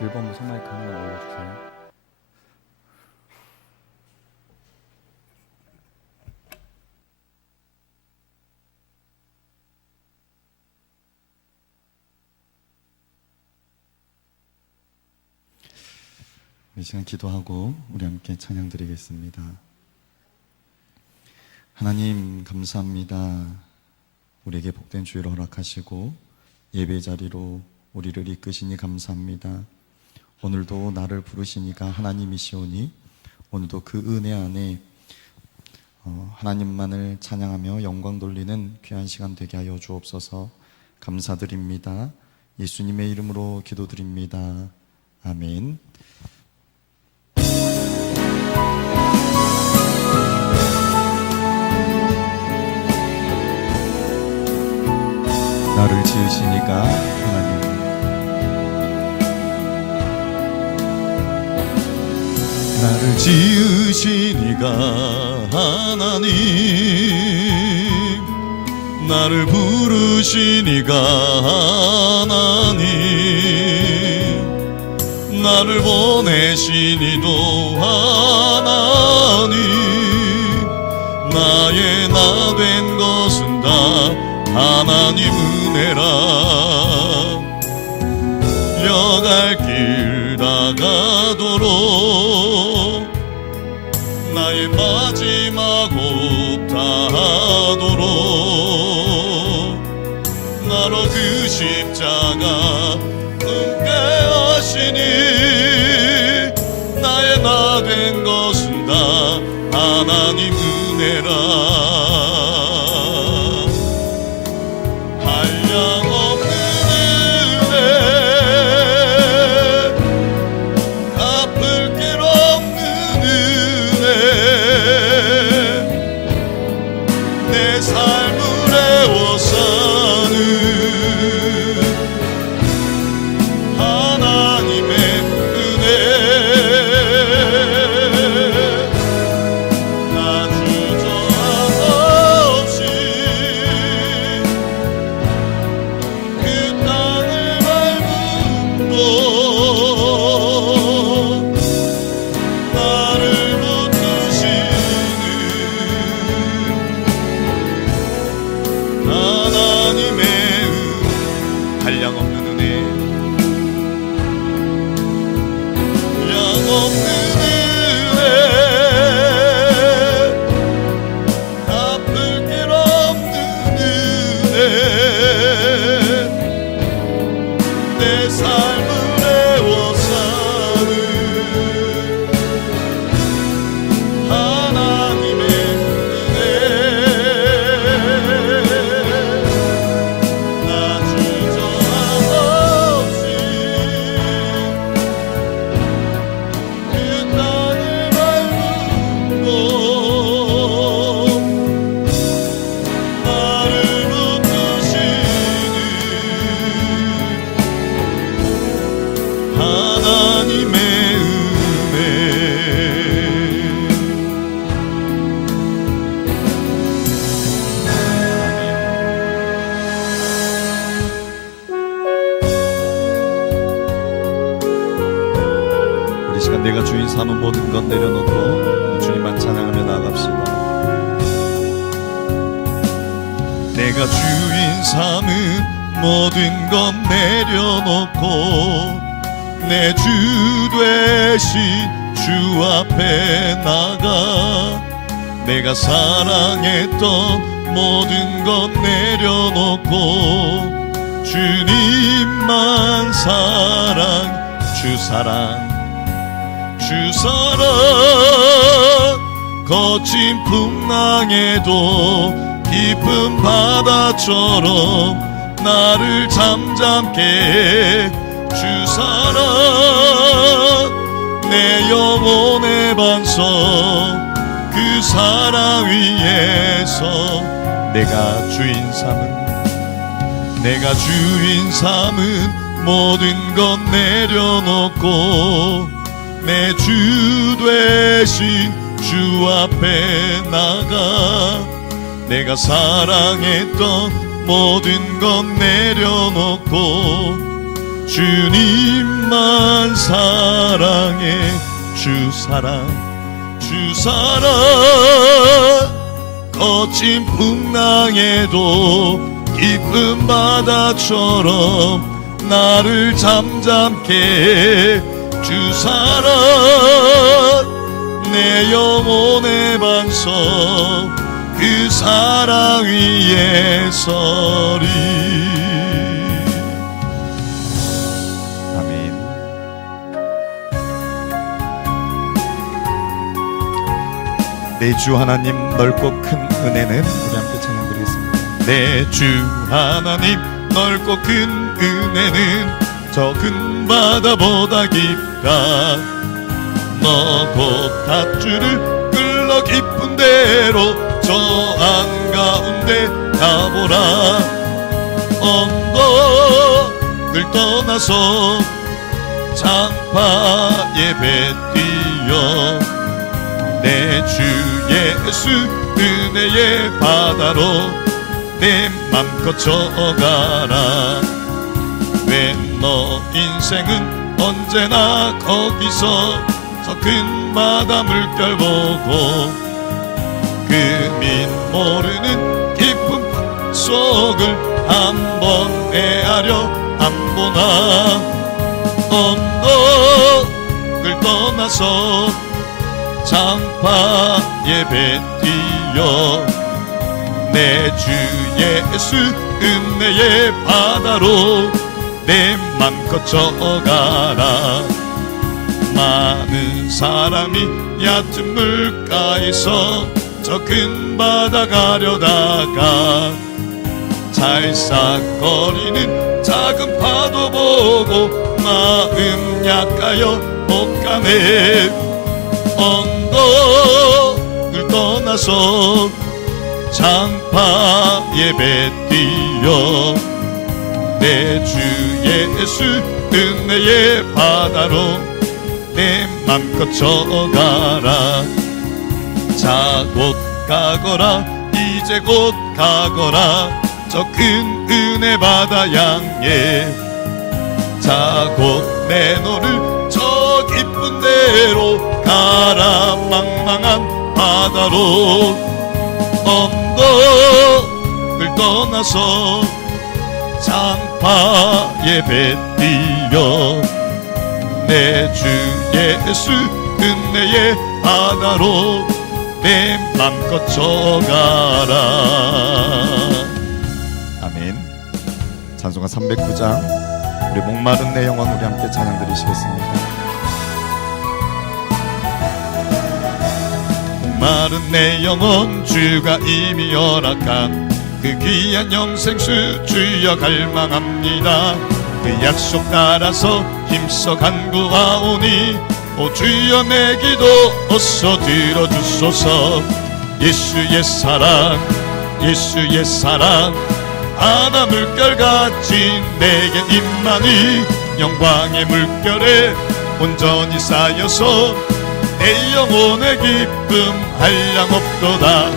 1번 무선 마이크 하나만 올려주세요. 이 시간 기도하고 우리 함께 찬양 드리겠습니다. 하나님 감사합니다. 우리에게 복된 주일을 허락하시고 예배 자리로 우리를 이끄시니 감사합니다. 오늘도 나를 부르시니까 하나님이시오니 오늘도 그 은혜 안에 하나님만을 찬양하며 영광 돌리는 귀한 시간 되게 하여 주옵소서. 감사드립니다. 예수님의 이름으로 기도드립니다. 아멘. 나를 지으시니까 하나님, 나를 지으시니까 하나님, 나를 부르시니까 하나님, 나를 보내시니도 하나님, 나의 나 된 것은 다 하나님 은혜라. 여갈 길 다가도록 나의 마지막 호흡 다하도록 나로 그 십자가 함께 하시니 나의 나 된 것은 다 하나님 은혜라. 내가 주인 삼은 모든 것 내려놓고 주님만 찬양하며 나아갑시다. 내가 주인 삼은 모든 것 내려놓고 내 주 되신 주 앞에 나가 내가 사랑했던 모든 것 내려놓고 주님만 사랑 주 사랑 주 사랑 거친 풍랑에도 깊은 바다처럼 나를 잠잠게 해 주 사랑 내 영혼의 반석 그 사랑 위에서 내가 주인 삼은 모든 것 내려놓고 내 주 되신 주 앞에 나가 내가 사랑했던 모든 것 내려놓고 주님만 사랑해. 주 사랑 거친 풍랑에도 깊은 바다처럼 나를 잠잠케 해. 주 사랑 내 영혼의 반석, 그 사랑 위에 서리. 아멘. 내 주 하나님 넓고 큰 은혜는, 우리 함께 찬양드리겠습니다. 내 주 하나님 넓고 큰 은혜는 저 큰 바다보다 깊다. 너 곧 닷줄을 끌러 깊은 데로 저 한가운데 가보라. 언덕을 떠나서 장파 예배 뛰어 내 주 예수 은혜의 바다로 내 맘껏 져가라. 왜 너 인생은 언제나 거기서 저 큰 바다 물결 보고 금인 모르는 깊은 속을 한번 헤아려 안 보나. 언덕을 떠나서 장파 예배 뛰어 내 주 예수 은혜의 바다로 내 맘껏 져가라. 많은 사람이 얕은 물가에서 저 큰 바다 가려다가 찰싹거리는 작은 파도 보고 마음 약하여 못 가네. 언덕을 떠나서 장파 예배 뛰어 내 주 예수 은혜의 바다로 내 맘껏 져가라. 자 곧 가거라. 이제 곧 가거라. 저 큰 은혜 바다 향해. 자 곧 내 너를 저 깊은 데로 가라. 망망한 바다로 언덕을 떠나서 장파 예배 뛰어 내 주 예수 은혜의 바다로 내 맘껏 져가라. 아멘. 찬송가 309장 우리 목마른 내 영혼 우리 함께 찬양 드리시겠습니다. 목마른 내 영혼 주가 이미 허락한 그 귀한 영생수 주여 갈망합니다. 그 약속 따라서 힘써 간구하오니 오 주여 내 기도 어서 들어주소서. 예수의 사랑 예수의 사랑 바다 물결같이 내게 임하니 영광의 물결에 온전히 쌓여서 내 영혼의 기쁨 한량 없도다.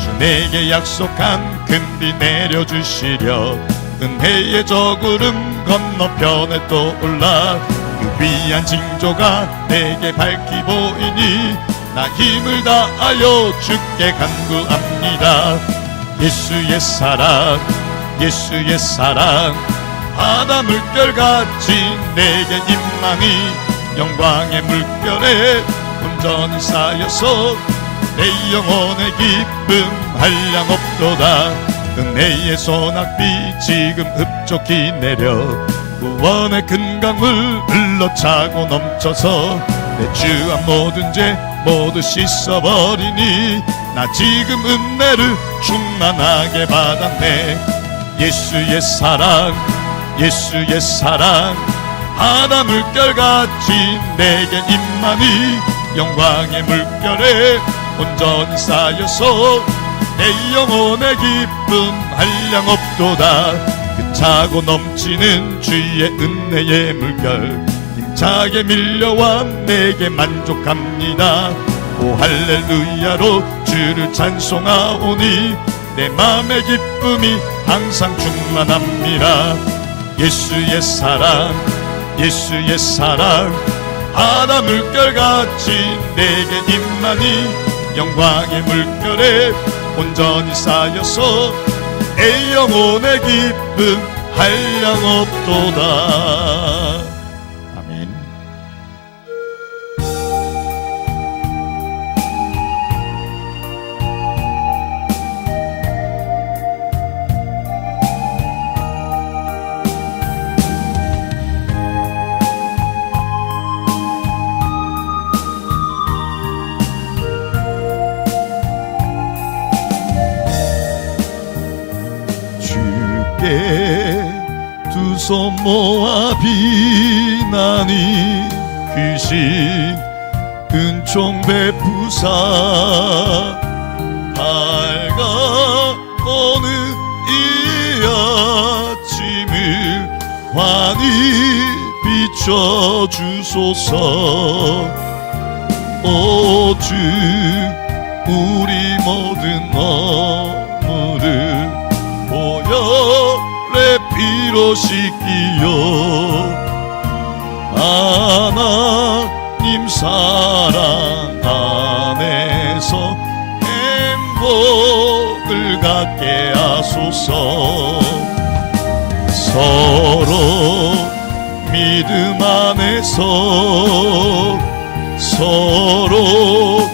주 내게 약속한 금비 내려주시려 은혜의 저 구름 건너편에 떠올라. 그 위한 징조가 내게 밝히 보이니 나 힘을 다하여 주께 간구합니다. 예수의 사랑 예수의 사랑 바다 물결같이 내게 임하니 영광의 물결에 온전히 쌓여서 내 영혼의 기쁨 한량 없도다. 은혜의 소낙비 지금 흡족히 내려 구원의 큰 강물 흘러차고 넘쳐서 내 주한 모든 죄 모두 씻어버리니 나 지금 은혜를 충만하게 받았네. 예수의 사랑 예수의 사랑 바다 물결같이 내게 임하니 영광의 물결에 온전히 쌓여서 내 영혼의 기쁨 한량 없도다. 그 차고 넘치는 주의 은혜의 물결 힘차게 밀려와 내게 만족합니다. 오 할렐루야로 주를 찬송하오니 내 맘의 기쁨이 항상 충만합니다. 예수의 사랑 예수의 사랑 바다 물결같이 내게 임하니 영광의 물결에 온전히 쌓여서 내 영혼의 기쁨 한량없도다. 아멘. 두 손 모아 비나니 귀신 은총 베푸사 밝아오는 이 아침을 환히 비춰주소서. 오주 우리 모든 허물을 보혈의 피로 씻기요 하나님 사랑 안에서 행복을 갖게 하소서. 서로 믿음 안에서 서로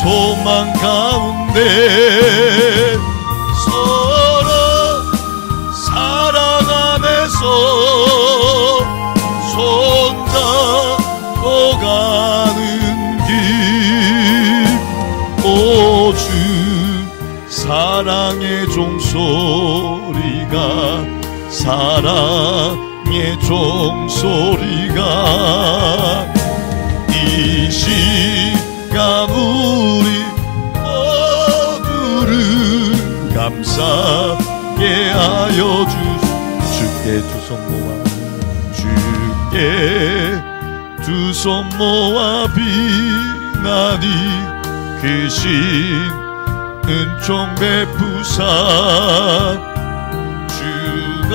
소망 가운데 손잡고 가는 길. 오주 사랑의 종소리가 사랑의 종소리가 이 시간 우리 모두를 감사하게 하여 주께 두 손 모아 주께 두 손 모아 비나니 크신 은총 베푸사 주가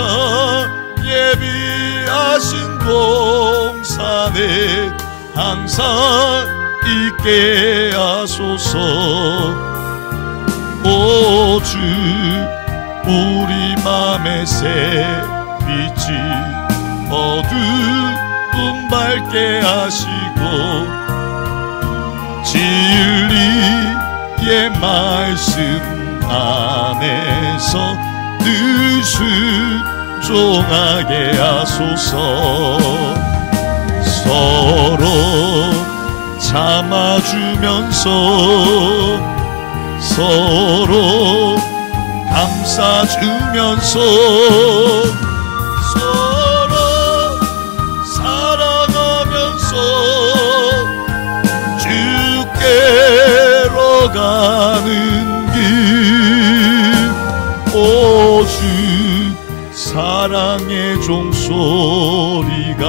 예비하신 동산에 항상 있게 하소서. 오주 우리 맘의 새빛이 어두움 밝게 하시고 진리의 말씀 안에서 늘 순종하게 하소서. 서로 참아주면서 서로 감싸주면서 서로 사랑하면서 주께로 가는 길. 오주 사랑의 종소리가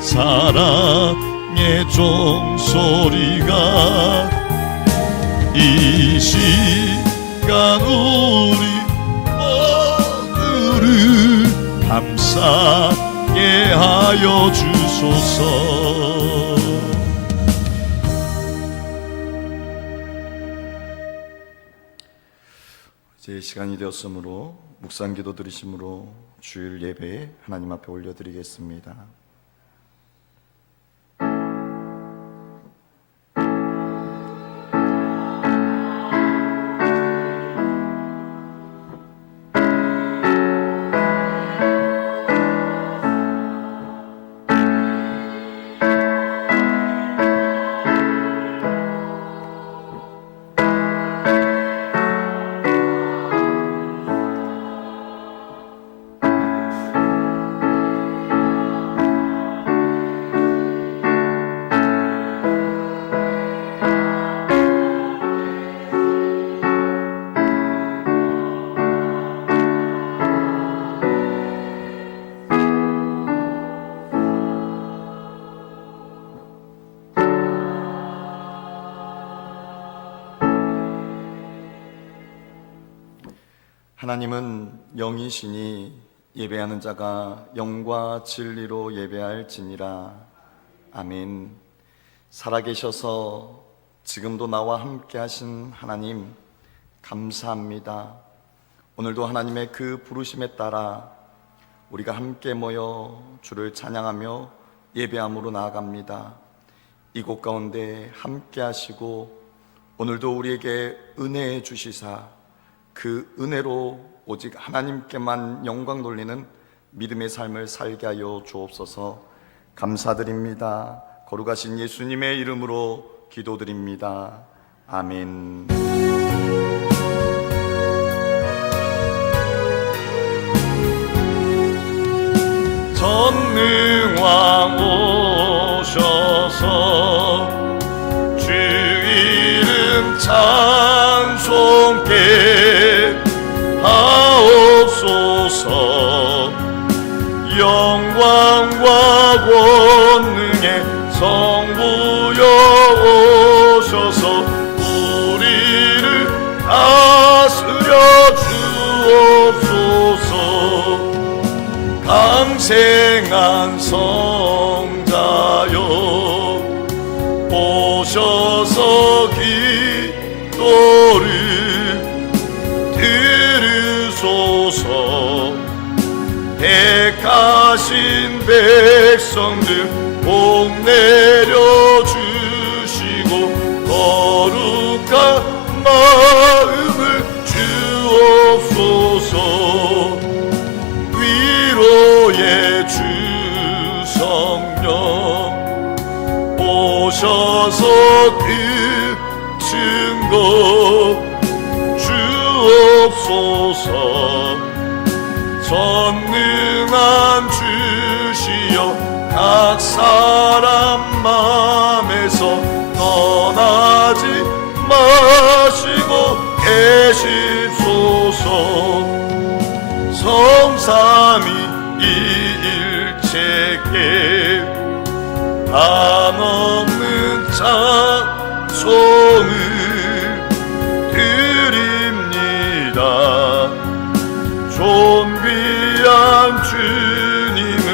사랑의 종소리가 이 시간 우리 모두를 감사하게 하여 주소서. 이제 시간이 되었으므로 묵상기도 드리심으로 주일 예배에 하나님 앞에 올려드리겠습니다. 하나님은 영이시니 예배하는 자가 영과 진리로 예배할지니라. 아멘. 살아계셔서 지금도 나와 함께 하신 하나님 감사합니다. 오늘도 하나님의 그 부르심에 따라 우리가 함께 모여 주를 찬양하며 예배함으로 나아갑니다. 이곳 가운데 함께 하시고 오늘도 우리에게 은혜 주시사 그 은혜로 오직 하나님께만 영광 돌리는 믿음의 삶을 살게 하여 주옵소서. 감사드립니다. 거룩하신 예수님의 이름으로 기도드립니다. 아멘. 전능왕 오셔서 주 이름 찬송케 하옵소서. 영광과 권능의 성부여 오셔서 우리를 다스려 주옵소서. 강생한 성자여 오셔서 기도를 들으소서. 택하신 백성들 복 내려주시고 거룩한 마음을 주옵소서. 위로의 주 성령 오셔서 그 증거 주옵소서. 전능한 주시여 각 사람 맘에서 떠나지 마시고 계십소서. 성삼위 이일체께 한없는 찬송을 드립니다. 존귀한 주님을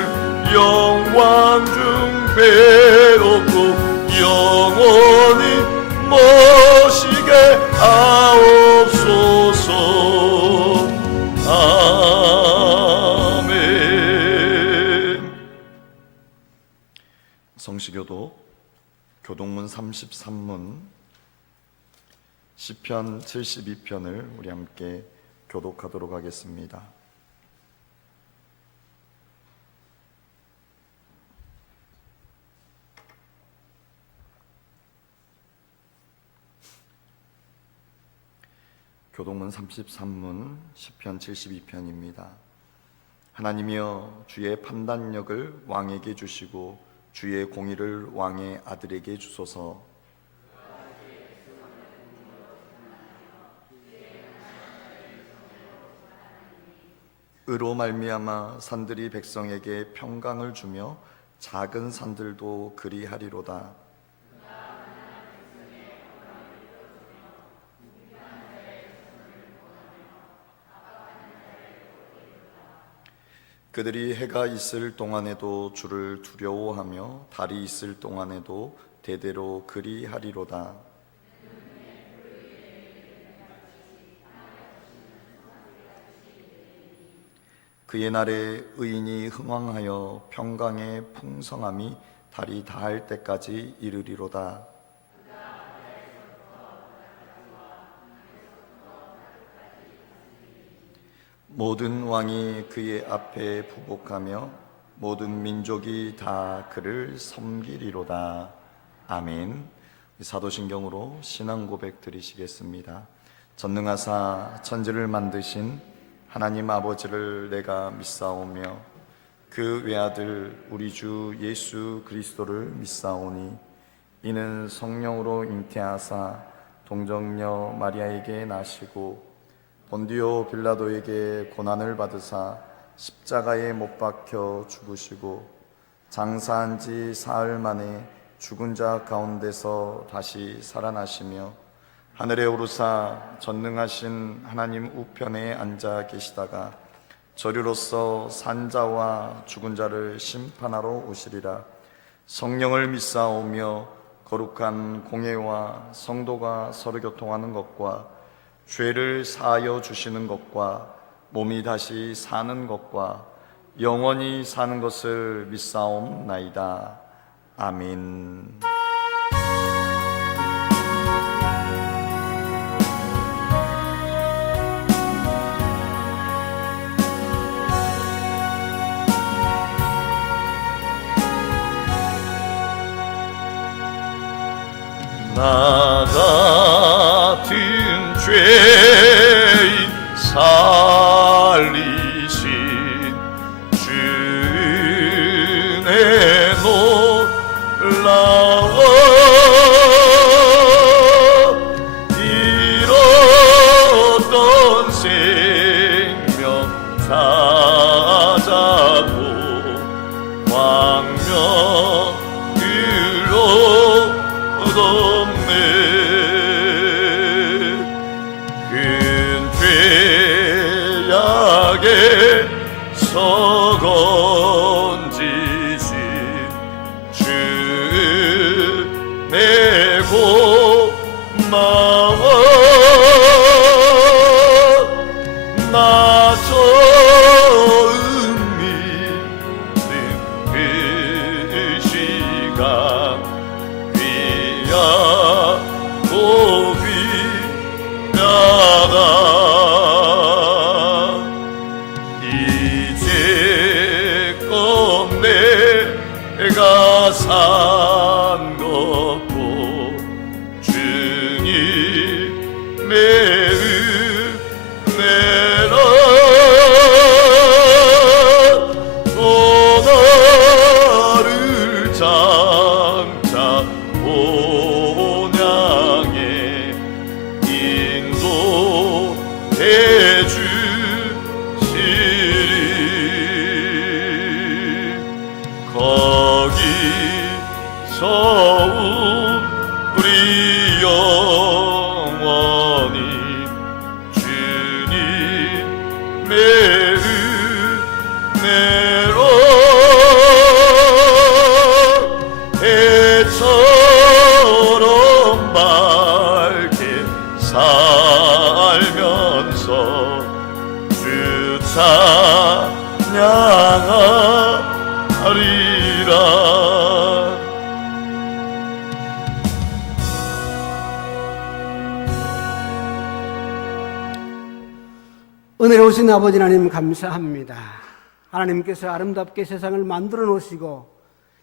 영광 중 배웠고 영원히 모시게 하옵소서. 아멘. 성시교도 교동문 33문 시편 72편을 우리 함께 교독하도록 하겠습니다. 교동문 33문 시편 72편입니다. 하나님이여 주의 판단력을 왕에게 주시고 주의 공의를 왕의 아들에게 주소서. 의로 말미암아 산들이 백성에게 평강을 주며 작은 산들도 그리하리로다. 그들이 해가 있을 동안에도 주를 두려워하며 달이 있을 동안에도 대대로 그리하리로다. 그의 날에 의인이 흥왕하여 평강의 풍성함이 달이 다할 때까지 이르리로다. 모든 왕이 그의 앞에 부복하며 모든 민족이 다 그를 섬기리로다. 아멘. 사도신경으로 신앙 고백 드리시겠습니다. 전능하사 천지를 만드신 하나님 아버지를 내가 믿사오며 그 외아들 우리 주 예수 그리스도를 믿사오니 이는 성령으로 잉태하사 동정녀 마리아에게 나시고 본디오 빌라도에게 고난을 받으사 십자가에 못 박혀 죽으시고 장사한 지 사흘 만에 죽은 자 가운데서 다시 살아나시며 하늘에 오르사 전능하신 하나님 우편에 앉아 계시다가 저리로서 산자와 죽은 자를 심판하러 오시리라. 성령을 믿사오며 거룩한 공예와 성도가 서로 교통하는 것과 죄를 사하여 주시는 것과 몸이 다시 사는 것과 영원히 사는 것을 믿사옵나이다. 아멘. 나 같은 죄인 살리신 주의 놀라워 잃었던 생명 찾아고 광명으로 얻었네. 큰 죄악에서 건지신 주 내 고마워. 나 처음 믿는 그 시간 귀하고 귀하다. 이제껏 내가 산 것도 주님의 은혜라. 또 나를 장차 본향에 인도해 주시리. 거기서 우리 영원히 주님의 은혜로 해처럼 밝게 살면서 주 찬양하리라. 은혜로우신 아버지 하나님 감사합니다. 하나님께서 아름답게 세상을 만들어 놓으시고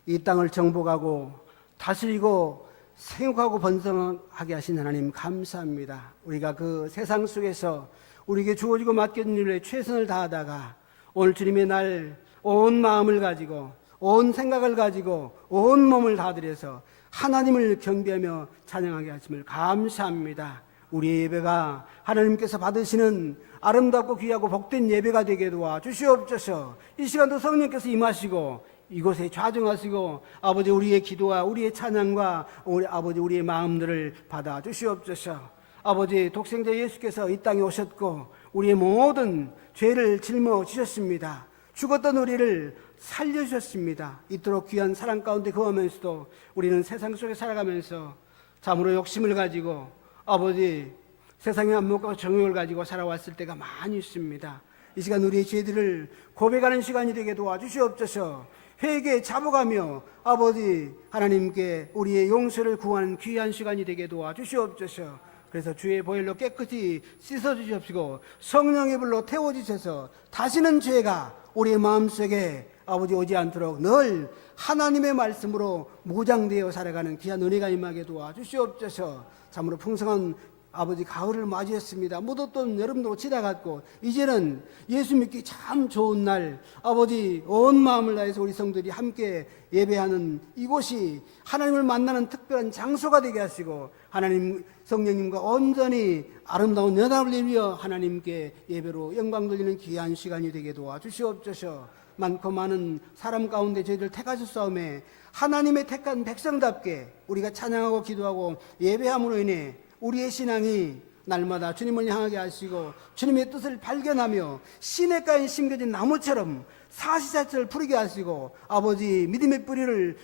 이 땅을 정복하고 다스리고 생육하고 번성하게 하신 하나님 감사합니다. 우리가 그 세상 속에서 우리에게 주어지고 맡겨진 일에 최선을 다하다가 오늘 주님의 날 온 마음을 가지고 온 생각을 가지고 온 몸을 다들여서 하나님을 경배하며 찬양하게 하심을 감사합니다. 우리의 예배가 하나님께서 받으시는 아름답고 귀하고 복된 예배가 되게 도와 주시옵소서. 이 시간도 성령께서 임하시고 이곳에 좌정하시고 아버지 우리의 기도와 우리의 찬양과 아버지 우리의 마음들을 받아 주시옵소서. 아버지 독생자 예수께서 이 땅에 오셨고 우리의 모든 죄를 짊어지셨습니다. 죽었던 우리를 살려주셨습니다. 이토록 귀한 사랑 가운데 거하면서도 우리는 세상 속에 살아가면서 참으로 욕심을 가지고 아버지 세상의 안목과 정욕을 가지고 살아왔을 때가 많이 있습니다. 이 시간 우리의 죄들을 고백하는 시간이 되게 도와주시옵소서. 회개에 잡아가며 아버지 하나님께 우리의 용서를 구하는 귀한 시간이 되게 도와주시옵소서. 그래서 주의 보혈로 깨끗이 씻어주시옵시고 성령의 불로 태워주셔서 다시는 죄가 우리의 마음속에 아버지 오지 않도록 늘 하나님의 말씀으로 무장되어 살아가는 귀한 은혜가 임하게 도와주시옵소서. 참으로 풍성한 아버지 가을을 맞이했습니다. 묻었던 여름도 지나갔고 이제는 예수 믿기 참 좋은 날, 아버지 온 마음을 다해서 우리 성들이 함께 예배하는 이곳이 하나님을 만나는 특별한 장소가 되게 하시고 하나님 성령님과 온전히 아름다운 연합을 이루어 하나님께 예배로 영광 돌리는 귀한 시간이 되게 도와주시옵소서. 많고 많은 사람 가운데 저희들 택하셨사오매 하나님의 택한 백성답게 우리가 찬양하고 기도하고 예배함으로 인해 우리의 신앙이 날마다 주님을 향하게 하시고 주님의 뜻을 발견하며 시냇가에 심겨진 나무처럼 사시사철 푸르게 하시고 아버지 믿음의 뿌리를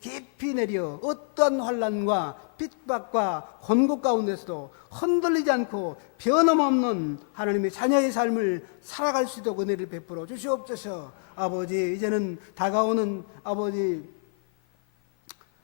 깊이 내려 어떠한 환난과 핍박과 곤고 가운데서도 흔들리지 않고 변함없는 하나님의 자녀의 삶을 살아갈 수 있도록 은혜를 베풀어 주시옵소서. 아버지 이제는 다가오는 아버지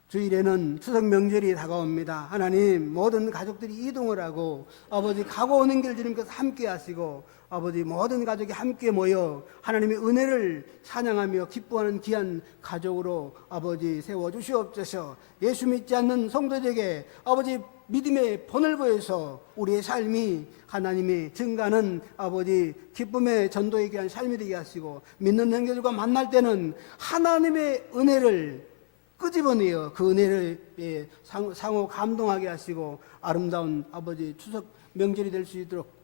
주일에는 추석 명절이 다가옵니다. 하나님 모든 가족들이 이동을 하고 아버지 가고 오는 길 주님께서 함께 하시고 아버지 모든 가족이 함께 모여 하나님의 은혜를 찬양하며 기뻐하는 귀한 가족으로 아버지 세워주시옵소서. 예수 믿지 않는 성도들에게 아버지 믿음의 본을 보여서 우리의 삶이 하나님의 증가는 아버지 기쁨의 전도에 귀한 삶이 되게 하시고 믿는 형제들과 만날 때는 하나님의 은혜를 끄집어내어 그 은혜를 상호 감동하게 하시고 아름다운 아버지 추석 명절이 될 수 있도록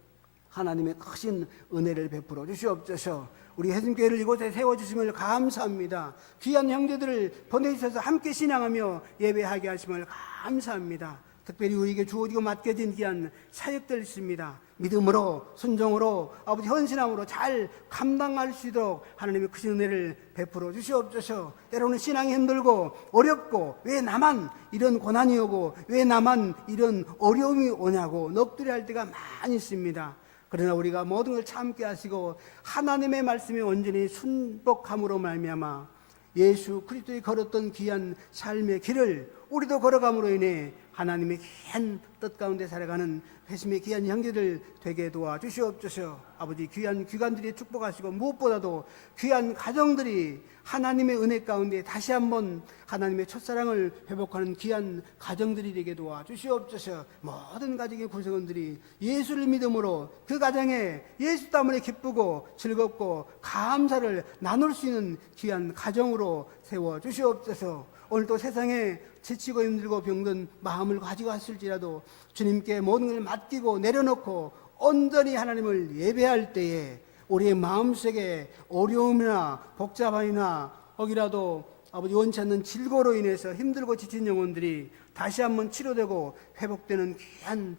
하나님의 크신 은혜를 베풀어 주시옵소서. 우리 해심교회를 이곳에 세워주심을 감사합니다. 귀한 형제들을 보내주셔서 함께 신앙하며 예배하게 하심을 감사합니다. 특별히 우리에게 주어지고 맡겨진 귀한 사역들 있습니다. 믿음으로 순종으로 아버지 헌신함으로 잘 감당할 수 있도록 하나님의 크신 은혜를 베풀어 주시옵소서. 때로는 신앙이 힘들고 어렵고 왜 나만 이런 고난이 오고 왜 나만 이런 어려움이 오냐고 넋두리 할 때가 많이 있습니다. 그러나 우리가 모든 걸 참게 하시고 하나님의 말씀에 온전히 순복함으로 말미암아 예수 그리스도의 걸었던 귀한 삶의 길을 우리도 걸어감으로 인해 하나님의 귀한 뜻 가운데 살아가는 회심의 귀한 형제들 되게 도와주시옵소서. 아버지 귀한 귀관들이 축복하시고 무엇보다도 귀한 가정들이 하나님의 은혜 가운데 다시 한번 하나님의 첫사랑을 회복하는 귀한 가정들이 되게 도와주시옵소서. 모든 가정의 구성원들이 예수를 믿음으로 그 가정에 예수 때문에 기쁘고 즐겁고 감사를 나눌 수 있는 귀한 가정으로 세워주시옵소서. 오늘도 세상에 지치고 힘들고 병든 마음을 가지고 왔을지라도 주님께 모든 걸 맡기고 내려놓고 온전히 하나님을 예배할 때에 우리의 마음속에 어려움이나 복잡함이나 혹이라도 아버지 원치 않는 질고로 인해서 힘들고 지친 영혼들이 다시 한번 치료되고 회복되는 귀한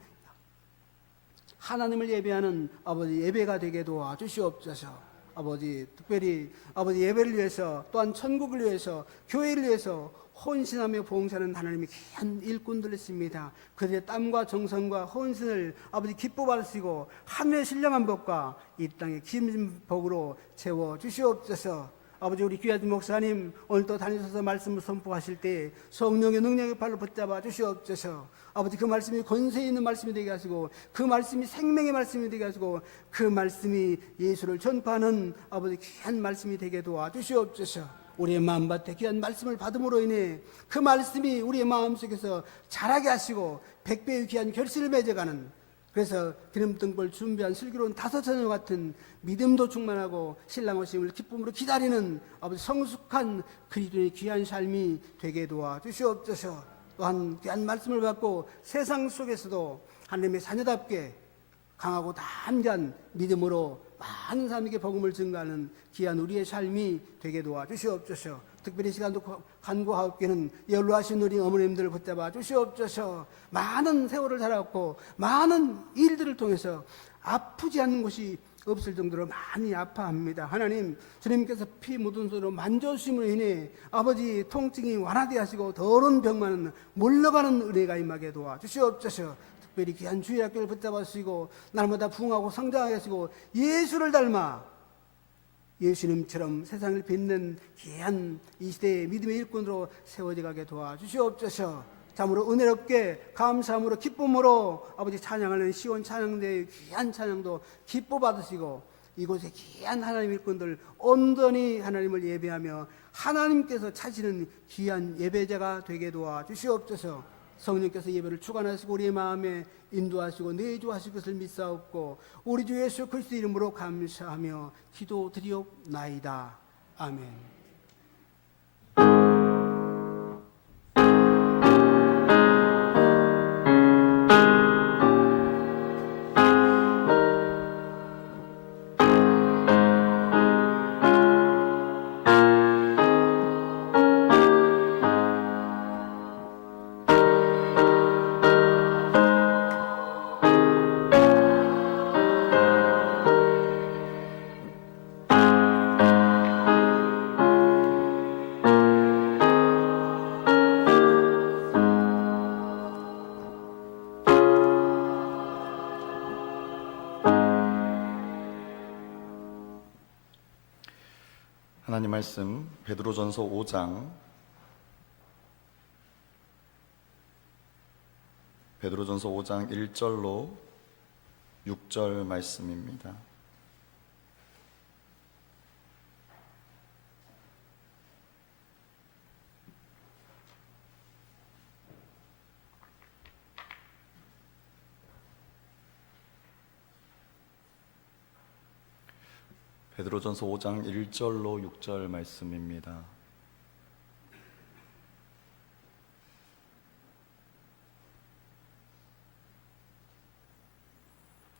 하나님을 예배하는 아버지 예배가 되게 도와주시옵소서. 아버지 특별히 아버지 예배를 위해서 또한 천국을 위해서 교회를 위해서 헌신하며 봉사하는 하나님의 귀한 일꾼들 있습니다. 그들의 땀과 정성과 헌신을 아버지 기뻐 받으시고 하늘의 신령한 복과 이 땅의 긴 복으로 채워 주시옵소서. 아버지 우리 귀한 목사님 오늘 또 다니셔서 말씀을 선포하실 때 성령의 능력의 발로 붙잡아 주시옵소서. 아버지 그 말씀이 권세 있는 말씀이 되게 하시고 그 말씀이 생명의 말씀이 되게 하시고 그 말씀이 예수를 전파하는 아버지 귀한 말씀이 되게 도와주시옵소서. 우리의 마음밭에 귀한 말씀을 받음으로 인해 그 말씀이 우리의 마음속에서 자라게 하시고 백배의 귀한 결실을 맺어가는 그래서 기름등불 준비한 슬기로운 다섯 처녀 같은 믿음도 충만하고 신랑 오심을 기쁨으로 기다리는 아버지 성숙한 그리스도의 귀한 삶이 되게 도와주시옵소서. 또한 귀한 말씀을 받고 세상 속에서도 하나님의 자녀답게 강하고 담대한 믿음으로 많은 사람에게 복음을 증가하는 귀한 우리의 삶이 되게 도와주시옵소서. 특별히 시간도 간구하옵기는 연로하신 우리 어머님들을 붙잡아 주시옵소서. 많은 세월을 살아왔고 많은 일들을 통해서 아프지 않는 곳이 없을 정도로 많이 아파합니다. 하나님 주님께서 피 묻은 손으로 만져주심으로 인해 아버지 통증이 완화되어 하시고 더러운 병만은 물러가는 은혜가 임하게 도와주시옵소서. 특별히 귀한 주의 학교를 붙잡아 주시고 날마다 부흥하고 성장하게 하시고 예수를 닮아 예수님처럼 세상을 빛낸 귀한 이 시대의 믿음의 일꾼으로 세워져가게 도와주시옵소서. 참으로 은혜롭게 감사함으로 기쁨으로 아버지 찬양하는 시온 찬양대의 귀한 찬양도 기뻐 받으시고 이곳에 귀한 하나님 일꾼들 온전히 하나님을 예배하며 하나님께서 찾으시는 귀한 예배자가 되게 도와주시옵소서. 성령께서 예배를 주관하시고 우리의 마음에 인도하시고 내주하실 것을 믿사옵고 우리 주 예수 그리스도 이름으로 감사하며 기도드리옵나이다. 아멘. 하나님 말씀 베드로전서 5장 1절로 6절 말씀입니다. 베드로전서 5장 1절로 6절 말씀입니다.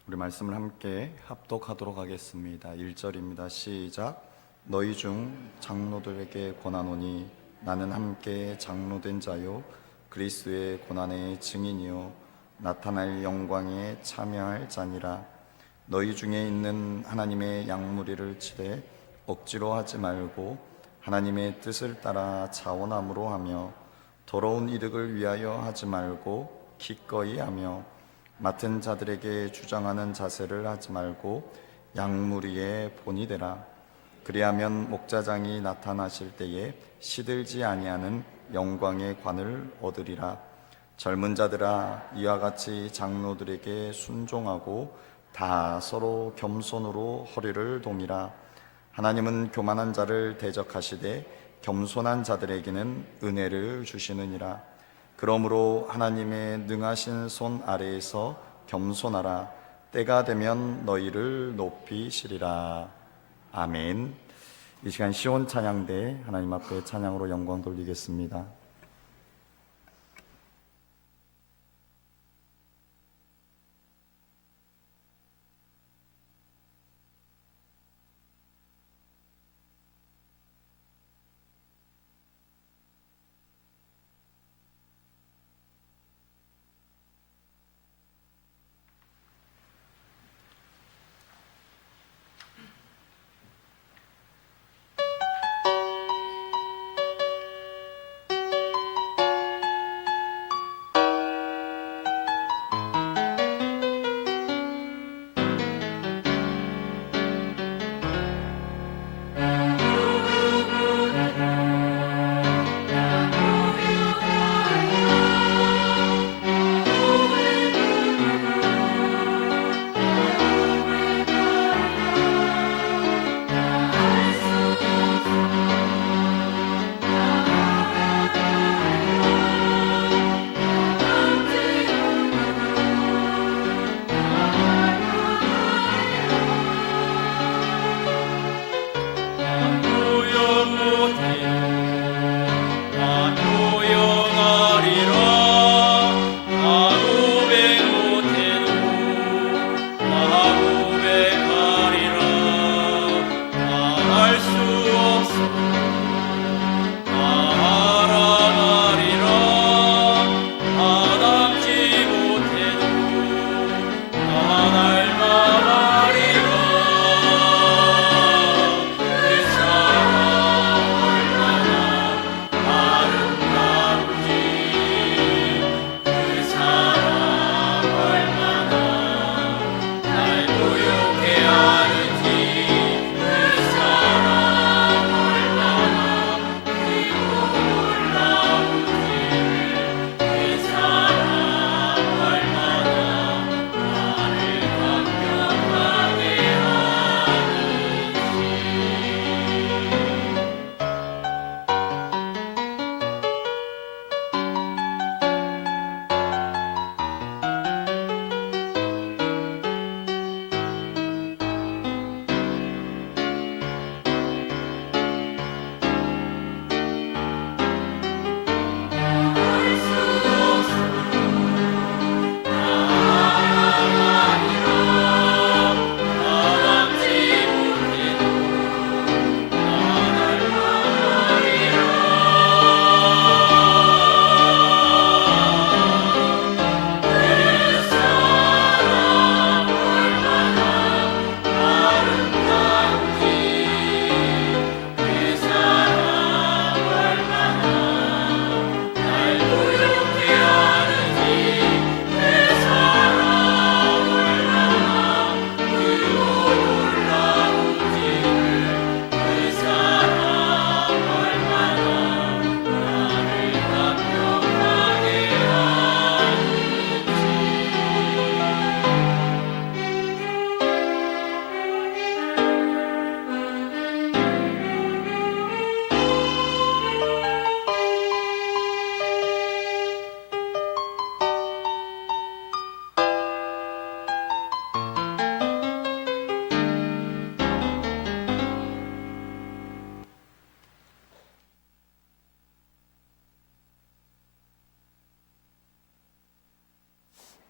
우리 말씀을 함께 합독하도록 하겠습니다. 1절입니다. 시작. 너희 중 장로들에게 권하노니 나는 함께 장로된 자요 그리스도의 고난의 증인이요 나타날 영광에 참여할 자니라. 너희 중에 있는 하나님의 양무리를 치되 억지로 하지 말고 하나님의 뜻을 따라 자원함으로 하며 더러운 이득을 위하여 하지 말고 기꺼이 하며 맡은 자들에게 주장하는 자세를 하지 말고 양무리의 본이 되라. 그리하면 목자장이 나타나실 때에 시들지 아니하는 영광의 관을 얻으리라. 젊은 자들아 이와 같이 장로들에게 순종하고 다 서로 겸손으로 허리를 동이라. 하나님은 교만한 자를 대적하시되 겸손한 자들에게는 은혜를 주시느니라. 그러므로 하나님의 능하신 손 아래에서 겸손하라. 때가 되면 너희를 높이시리라. 아멘. 이 시간 시온 찬양대 하나님 앞에 찬양으로 영광 돌리겠습니다.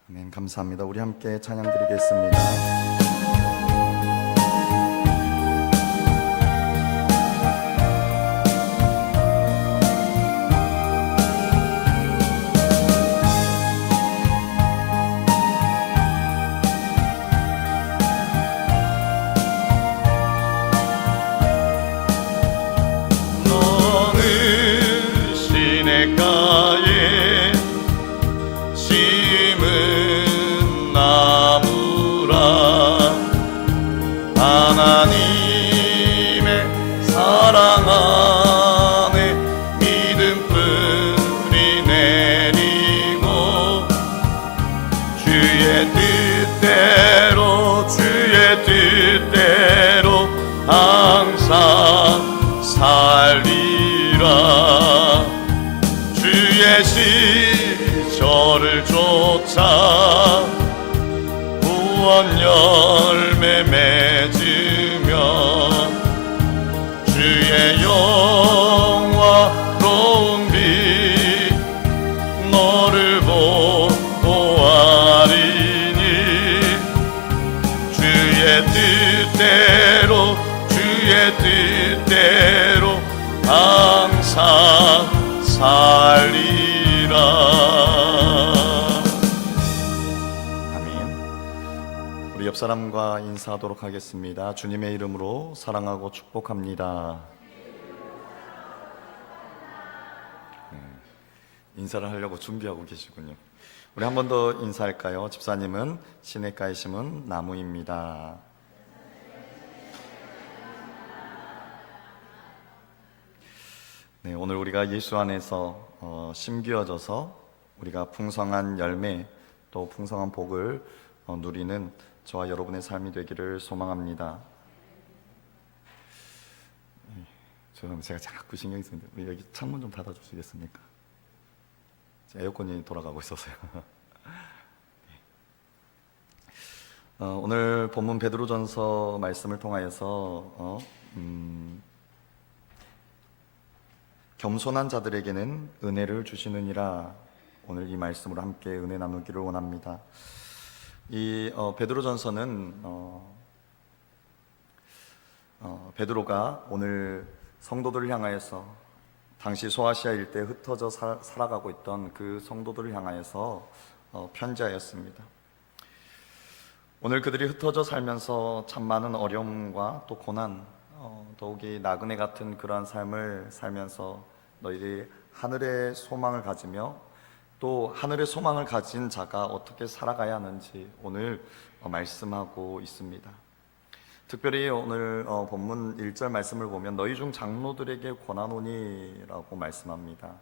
아멘. 감사합니다. 우리 함께 찬양 드리겠습니다. 너는 시냇가에 심은 나무라 하나님의 사랑 안에 믿음 뿌리 내리고 주의 뜻대로 항상 살리라. 주의 시절을 쫓아 구원 열매 맺으며 주의 영화로운 빛 너를 보아리니 주의 뜻대로 항상 살리라. 아멘. 우리 옆 사람과 인사하도록 하겠습니다. 주님의 이름으로 사랑하고 축복합니다. 인사를 하려고 준비하고 계시군요. 우리 한 번 더 인사할까요? 집사님은 시냇가에 심은 나무입니다. 네, 오늘 우리가 예수 안에서 심기어져서 우리가 풍성한 열매 또 풍성한 복을 누리는 저와 여러분의 삶이 되기를 소망합니다. 제가 자꾸 신경 쓰는데 우리 여기 창문 좀 닫아주시겠습니까? 에어컨이 돌아가고 있어서요. 오늘 본문 베드로전서 말씀을 통하여서 겸손한 자들에게는 은혜를 주시느니라. 오늘 이 말씀으로 함께 은혜 나누기를 원합니다. 이 베드로전서는 베드로가 오늘 성도들을 향하여서 당시 소아시아 일대에 흩어져 살아가고 있던 그 성도들을 향하여서 편지하였습니다. 오늘 그들이 흩어져 살면서 참 많은 어려움과 또 고난, 더욱이 나그네 같은 그러한 삶을 살면서 너희들이 하늘의 소망을 가지며 또 하늘의 소망을 가진 자가 어떻게 살아가야 하는지 오늘 말씀하고 있습니다. 특별히 오늘 본문 1절 말씀을 보면 너희 중 장로들에게 권하노니 라고 말씀합니다.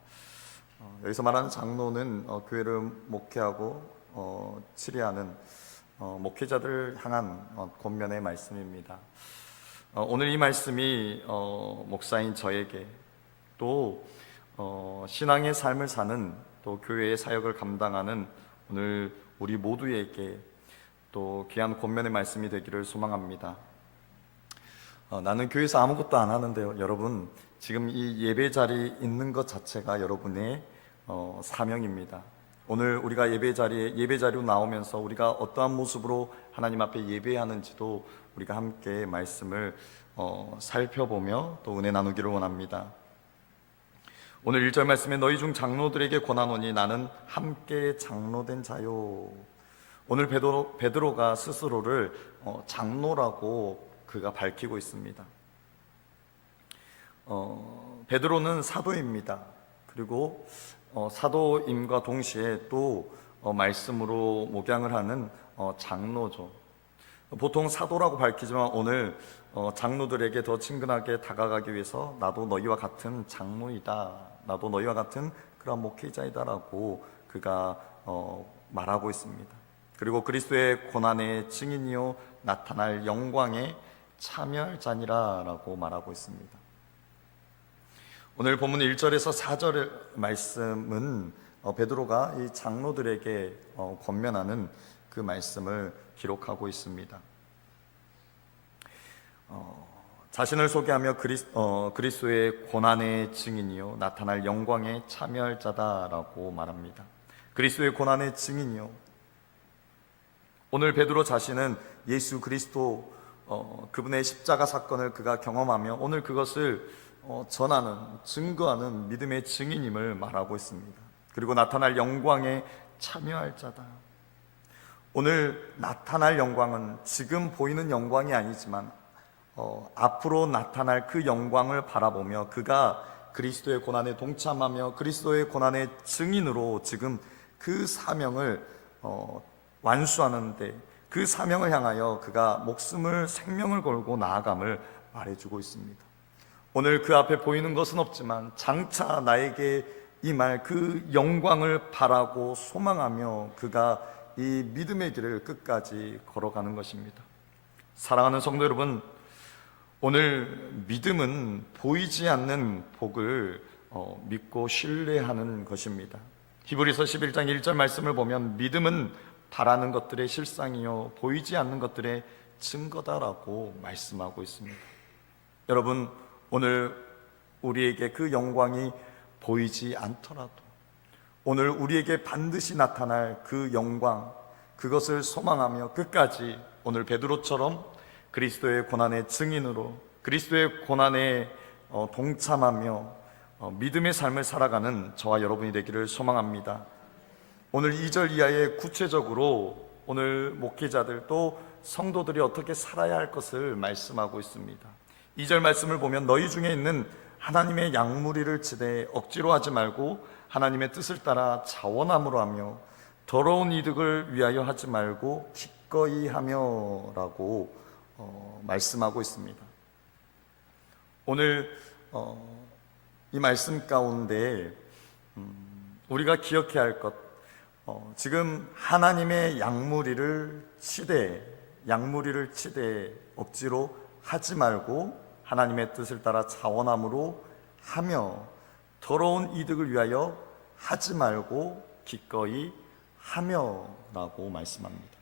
여기서 말하는 장로는 교회를 목회하고 치리하는 목회자들을 향한 권면의 말씀입니다. 오늘 이 말씀이 목사인 저에게 또 신앙의 삶을 사는 또 교회의 사역을 감당하는 오늘 우리 모두에게 또 귀한 권면의 말씀이 되기를 소망합니다. 나는 교회에서 아무것도 안 하는데요. 여러분, 지금 이 예배 자리에 있는 것 자체가 여러분의 사명입니다. 오늘 우리가 예배 자리로 나오면서 우리가 어떠한 모습으로 하나님 앞에 예배하는지도 우리가 함께 말씀을 살펴보며 또 은혜 나누기를 원합니다. 오늘 1절 말씀에 너희 중 장로들에게 권하노니 나는 함께 장로된 자요. 오늘 베드로가 스스로를 장로라고 그가 밝히고 있습니다. 베드로는 사도입니다. 그리고 사도임과 동시에 또 말씀으로 목양을 하는 장로죠. 보통 사도라고 밝히지만 오늘 장로들에게 더 친근하게 다가가기 위해서 나도 너희와 같은 장로이다, 나도 너희와 같은 그런 목회자이다라고 그가 말하고 있습니다. 그리고 그리스도의 고난의 증인이요 나타날 영광의 참여할 자니라라고 말하고 있습니다. 오늘 본문 1절에서 4절 말씀은 베드로가 이 장로들에게 권면하는 그 말씀을 기록하고 있습니다. 자신을 소개하며 그리스도의 고난의 증인이요 나타날 영광에 참여할 자다라고 말합니다. 그리스도의 고난의 증인이요, 오늘 베드로 자신은 예수 그리스도 그분의 십자가 사건을 그가 경험하며 오늘 그것을 전하는, 증거하는 믿음의 증인임을 말하고 있습니다. 그리고 나타날 영광에 참여할 자다. 오늘 나타날 영광은 지금 보이는 영광이 아니지만 앞으로 나타날 그 영광을 바라보며 그가 그리스도의 고난에 동참하며 그리스도의 고난의 증인으로 지금 그 사명을 완수하는데, 그 사명을 향하여 그가 목숨을, 생명을 걸고 나아감을 말해주고 있습니다. 오늘 그 앞에 보이는 것은 없지만 장차 나에게 임할 그 영광을 바라고 소망하며 그가 이 믿음의 길을 끝까지 걸어가는 것입니다. 사랑하는 성도 여러분, 오늘 믿음은 보이지 않는 복을 믿고 신뢰하는 것입니다. 히브리서 11장 1절 말씀을 보면 믿음은 바라는 것들의 실상이요 보이지 않는 것들의 증거다라고 말씀하고 있습니다. 여러분, 오늘 우리에게 그 영광이 보이지 않더라도 오늘 우리에게 반드시 나타날 그 영광, 그것을 소망하며 끝까지 오늘 베드로처럼 그리스도의 고난의 증인으로 그리스도의 고난에 동참하며 믿음의 삶을 살아가는 저와 여러분이 되기를 소망합니다. 오늘 2절 이하에 구체적으로 오늘 목회자들 또 성도들이 어떻게 살아야 할 것을 말씀하고 있습니다. 2절 말씀을 보면 너희 중에 있는 하나님의 양무리를 치되 억지로 하지 말고 하나님의 뜻을 따라 자원함으로 하며 더러운 이득을 위하여 하지 말고 기꺼이 하며 라고 말씀하고 있습니다. 오늘 이 말씀 가운데 우리가 기억해야 할 것, 지금 하나님의 양무리를 치되 억지로 하지 말고 하나님의 뜻을 따라 자원함으로 하며 더러운 이득을 위하여 하지 말고 기꺼이 하며 라고 말씀합니다.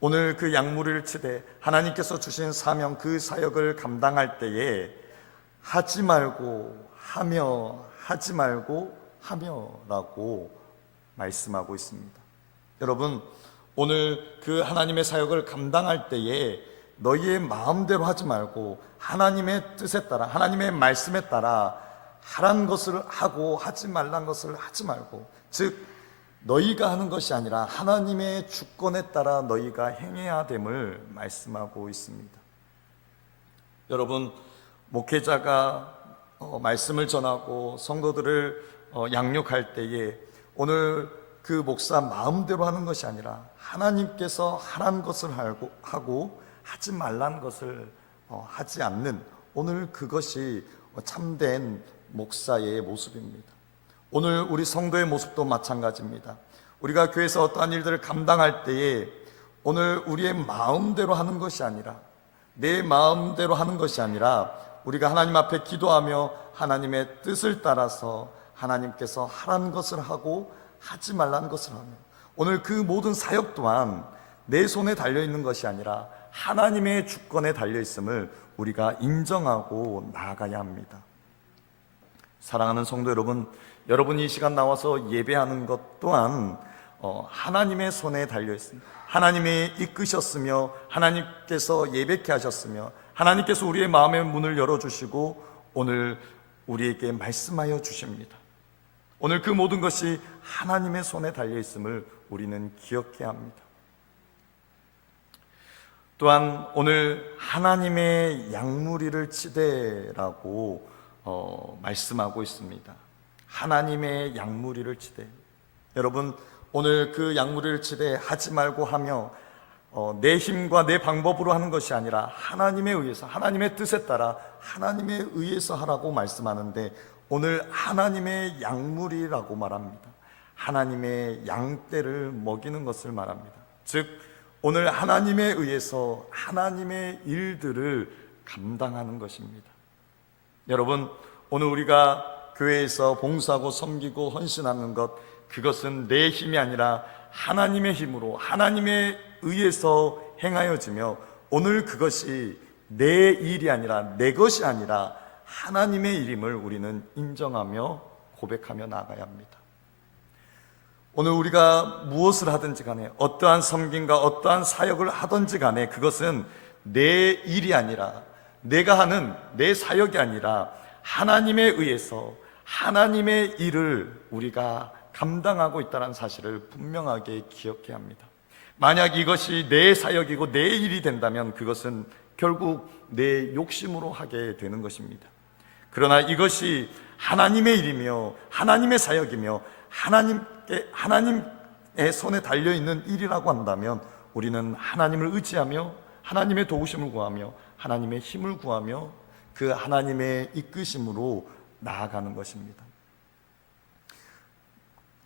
오늘 그 양무리를 치되 하나님께서 주신 사명, 그 사역을 감당할 때에 하지 말고 하며, 하지 말고 하며 라고 말씀하고 있습니다. 여러분, 오늘 그 하나님의 사역을 감당할 때에 너희의 마음대로 하지 말고 하나님의 뜻에 따라, 하나님의 말씀에 따라 하란 것을 하고 하지 말란 것을 하지 말고, 즉 너희가 하는 것이 아니라 하나님의 주권에 따라 너희가 행해야 됨을 말씀하고 있습니다. 여러분, 목회자가 말씀을 전하고 성도들을 양육할 때에 오늘 그 목사 마음대로 하는 것이 아니라 하나님께서 하란 것을 하고 하지 말란 것을 하지 않는, 오늘 그것이 참된 목사의 모습입니다. 오늘 우리 성도의 모습도 마찬가지입니다. 우리가 교회에서 어떠한 일들을 감당할 때에 오늘 우리의 마음대로 하는 것이 아니라, 내 마음대로 하는 것이 아니라 우리가 하나님 앞에 기도하며 하나님의 뜻을 따라서 하나님께서 하라는 것을 하고 하지 말라는 것을 하며, 오늘 그 모든 사역 또한 내 손에 달려있는 것이 아니라 하나님의 주권에 달려있음을 우리가 인정하고 나아가야 합니다. 사랑하는 성도 여러분, 여러분이 이 시간 나와서 예배하는 것 또한 하나님의 손에 달려있습니다. 하나님이 이끄셨으며 하나님께서 예배케 하셨으며 하나님께서 우리의 마음의 문을 열어주시고 오늘 우리에게 말씀하여 주십니다. 오늘 그 모든 것이 하나님의 손에 달려있음을 우리는 기억해야 합니다. 또한 오늘 하나님의 양무리를 치되라고 말씀하고 있습니다. 하나님의 양무리를 치되, 여러분, 오늘 그 양무리를 치되 하지 말고 하며 내 힘과 내 방법으로 하는 것이 아니라 하나님에 의해서, 하나님의 뜻에 따라 하나님에 의해서 하라고 말씀하는데, 오늘 하나님의 양무리라고 말합니다. 하나님의 양떼를 먹이는 것을 말합니다. 즉 오늘 하나님에 의해서 하나님의 일들을 감당하는 것입니다. 여러분, 오늘 우리가 교회에서 봉사하고 섬기고 헌신하는 것, 그것은 내 힘이 아니라 하나님의 힘으로 하나님에 의해서 행하여지며, 오늘 그것이 내 일이 아니라, 내 것이 아니라 하나님의 일임을 우리는 인정하며 고백하며 나아가야 합니다. 오늘 우리가 무엇을 하든지 간에, 어떠한 섬김과 어떠한 사역을 하든지 간에 그것은 내 일이 아니라, 내가 하는 내 사역이 아니라 하나님에 의해서 하나님의 일을 우리가 감당하고 있다는 사실을 분명하게 기억해야 합니다. 만약 이것이 내 사역이고 내 일이 된다면 그것은 결국 내 욕심으로 하게 되는 것입니다. 그러나 이것이 하나님의 일이며 하나님의 사역이며 하나님의 손에 달려있는 일이라고 한다면 우리는 하나님을 의지하며 하나님의 도우심을 구하며 하나님의 힘을 구하며 그 하나님의 이끄심으로 나아가는 것입니다.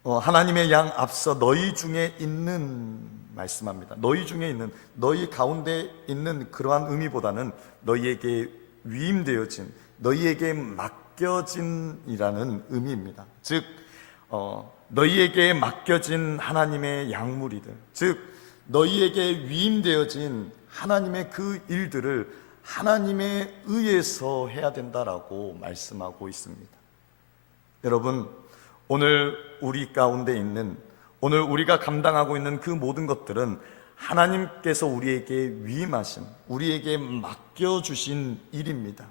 하나님의 양 앞서 너희 중에 있는 말씀합니다. 너희 중에 있는, 너희 가운데 있는 그러한 의미보다는 너희에게 위임되어진, 너희에게 맡겨진이라는 의미입니다. 즉 너희에게 맡겨진 하나님의 약물이들, 즉 너희에게 위임되어진 하나님의 그 일들을 하나님에 의해서 해야 된다라고 말씀하고 있습니다. 여러분, 오늘 우리 가운데 있는, 오늘 우리가 감당하고 있는 그 모든 것들은 하나님께서 우리에게 위임하신, 우리에게 맡겨주신 일입니다.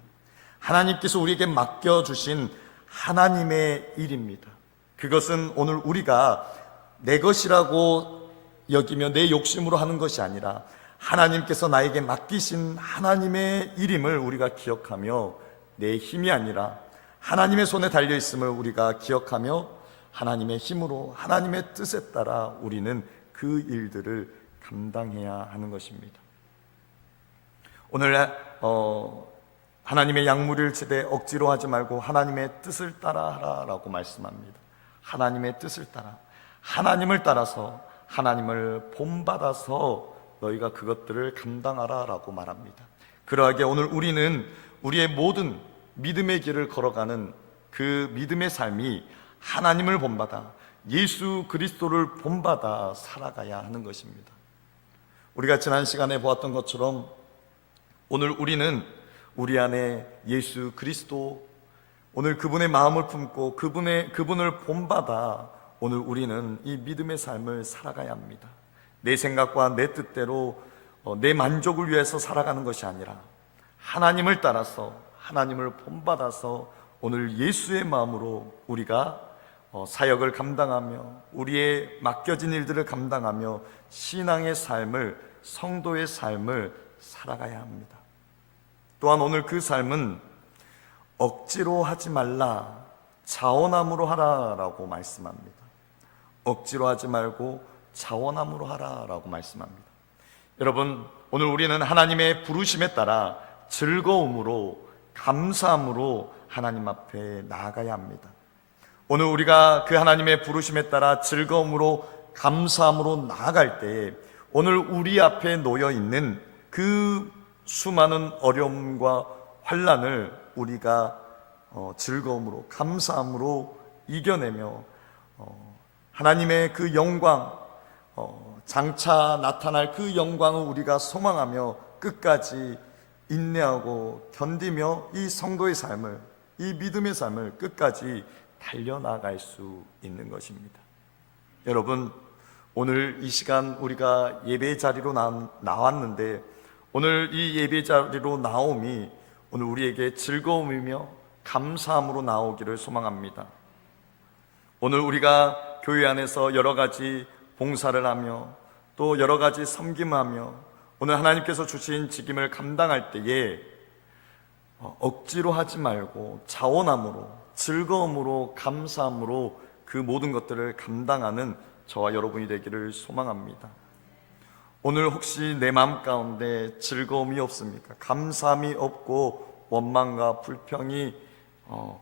하나님께서 우리에게 맡겨주신 하나님의 일입니다. 그것은 오늘 우리가 내 것이라고 여기며 내 욕심으로 하는 것이 아니라 하나님께서 나에게 맡기신 하나님의 일임을 우리가 기억하며, 내 힘이 아니라 하나님의 손에 달려있음을 우리가 기억하며 하나님의 힘으로 하나님의 뜻에 따라 우리는 그 일들을 감당해야 하는 것입니다. 오늘 하나님의 약물을 치되 억지로 하지 말고 하나님의 뜻을 따라 하라라고 말씀합니다. 하나님의 뜻을 따라, 하나님을 따라서, 하나님을 본받아서 너희가 그것들을 감당하라라고 말합니다. 그러하게 오늘 우리는 우리의 모든 믿음의 길을 걸어가는 그 믿음의 삶이 하나님을 본받아, 예수 그리스도를 본받아 살아가야 하는 것입니다. 우리가 지난 시간에 보았던 것처럼 오늘 우리는 우리 안에 예수 그리스도, 오늘 그분의 마음을 품고 그분을 본받아 오늘 우리는 이 믿음의 삶을 살아가야 합니다. 내 생각과 내 뜻대로 내 만족을 위해서 살아가는 것이 아니라 하나님을 따라서, 하나님을 본받아서 오늘 예수의 마음으로 우리가 사역을 감당하며 우리의 맡겨진 일들을 감당하며 신앙의 삶을, 성도의 삶을 살아가야 합니다. 또한 오늘 그 삶은 억지로 하지 말라, 자원함으로 하라라고 말씀합니다. 억지로 하지 말고 자원함으로 하라라고 말씀합니다. 여러분, 오늘 우리는 하나님의 부르심에 따라 즐거움으로, 감사함으로 하나님 앞에 나아가야 합니다. 오늘 우리가 그 하나님의 부르심에 따라 즐거움으로, 감사함으로 나아갈 때에 오늘 우리 앞에 놓여 있는 그 수많은 어려움과 환난을 우리가 즐거움으로, 감사함으로 이겨내며 하나님의 그 영광, 장차 나타날 그 영광을 우리가 소망하며 끝까지 인내하고 견디며 이 성도의 삶을, 이 믿음의 삶을 끝까지 달려나갈 수 있는 것입니다. 여러분, 오늘 이 시간 우리가 예배 자리로 나왔는데 오늘 이 예배 자리로 나옴이 오늘 우리에게 즐거움이며 감사함으로 나오기를 소망합니다. 오늘 우리가 교회 안에서 여러 가지 봉사를 하며 또 여러 가지 섬김하며 오늘 하나님께서 주신 직임을 감당할 때에 억지로 하지 말고 자원함으로, 즐거움으로, 감사함으로 그 모든 것들을 감당하는 저와 여러분이 되기를 소망합니다. 오늘 혹시 내 마음 가운데 즐거움이 없습니까? 감사함이 없고 원망과 불평이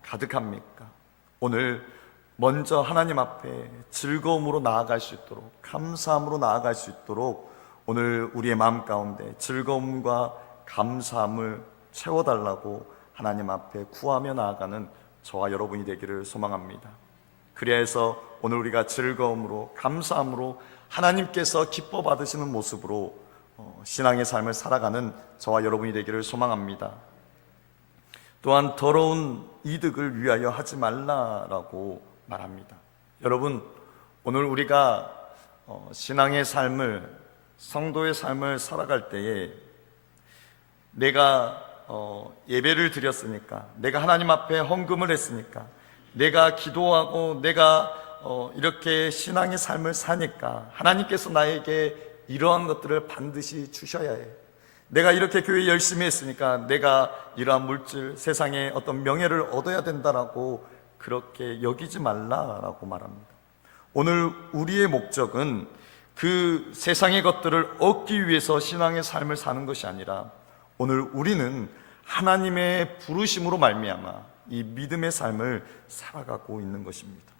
가득합니까? 오늘 먼저 하나님 앞에 즐거움으로 나아갈 수 있도록, 감사함으로 나아갈 수 있도록 오늘 우리의 마음 가운데 즐거움과 감사함을 채워달라고 하나님 앞에 구하며 나아가는 저와 여러분이 되기를 소망합니다. 그래야 해서 오늘 우리가 즐거움으로, 감사함으로 하나님께서 기뻐 받으시는 모습으로 신앙의 삶을 살아가는 저와 여러분이 되기를 소망합니다. 또한 더러운 이득을 위하여 하지 말라라고 말합니다. 여러분, 오늘 우리가 신앙의 삶을, 성도의 삶을 살아갈 때에 내가 예배를 드렸으니까, 내가 하나님 앞에 헌금을 했으니까, 내가 기도하고 내가 이렇게 신앙의 삶을 사니까 하나님께서 나에게 이러한 것들을 반드시 주셔야 해. 내가 이렇게 교회 열심히 했으니까 내가 이러한 물질, 세상에 어떤 명예를 얻어야 된다라고 그렇게 여기지 말라라고 말합니다. 오늘 우리의 목적은 그 세상의 것들을 얻기 위해서 신앙의 삶을 사는 것이 아니라, 오늘 우리는 하나님의 부르심으로 말미암아 이 믿음의 삶을 살아가고 있는 것입니다.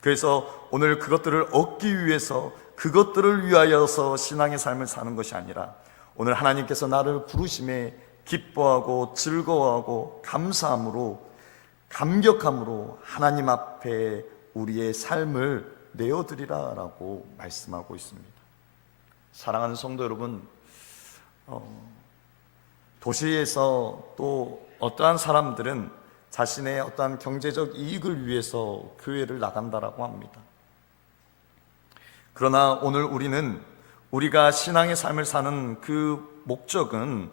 그래서 오늘 그것들을 얻기 위해서, 그것들을 위하여서 신앙의 삶을 사는 것이 아니라, 오늘 하나님께서 나를 부르심에 기뻐하고 즐거워하고 감사함으로, 감격함으로 하나님 앞에 우리의 삶을 내어드리라 라고 말씀하고 있습니다. 사랑하는 성도 여러분, 도시에서 또 어떠한 사람들은 자신의 어떠한 경제적 이익을 위해서 교회를 나간다라고 합니다. 그러나 오늘 우리는, 우리가 신앙의 삶을 사는 그 목적은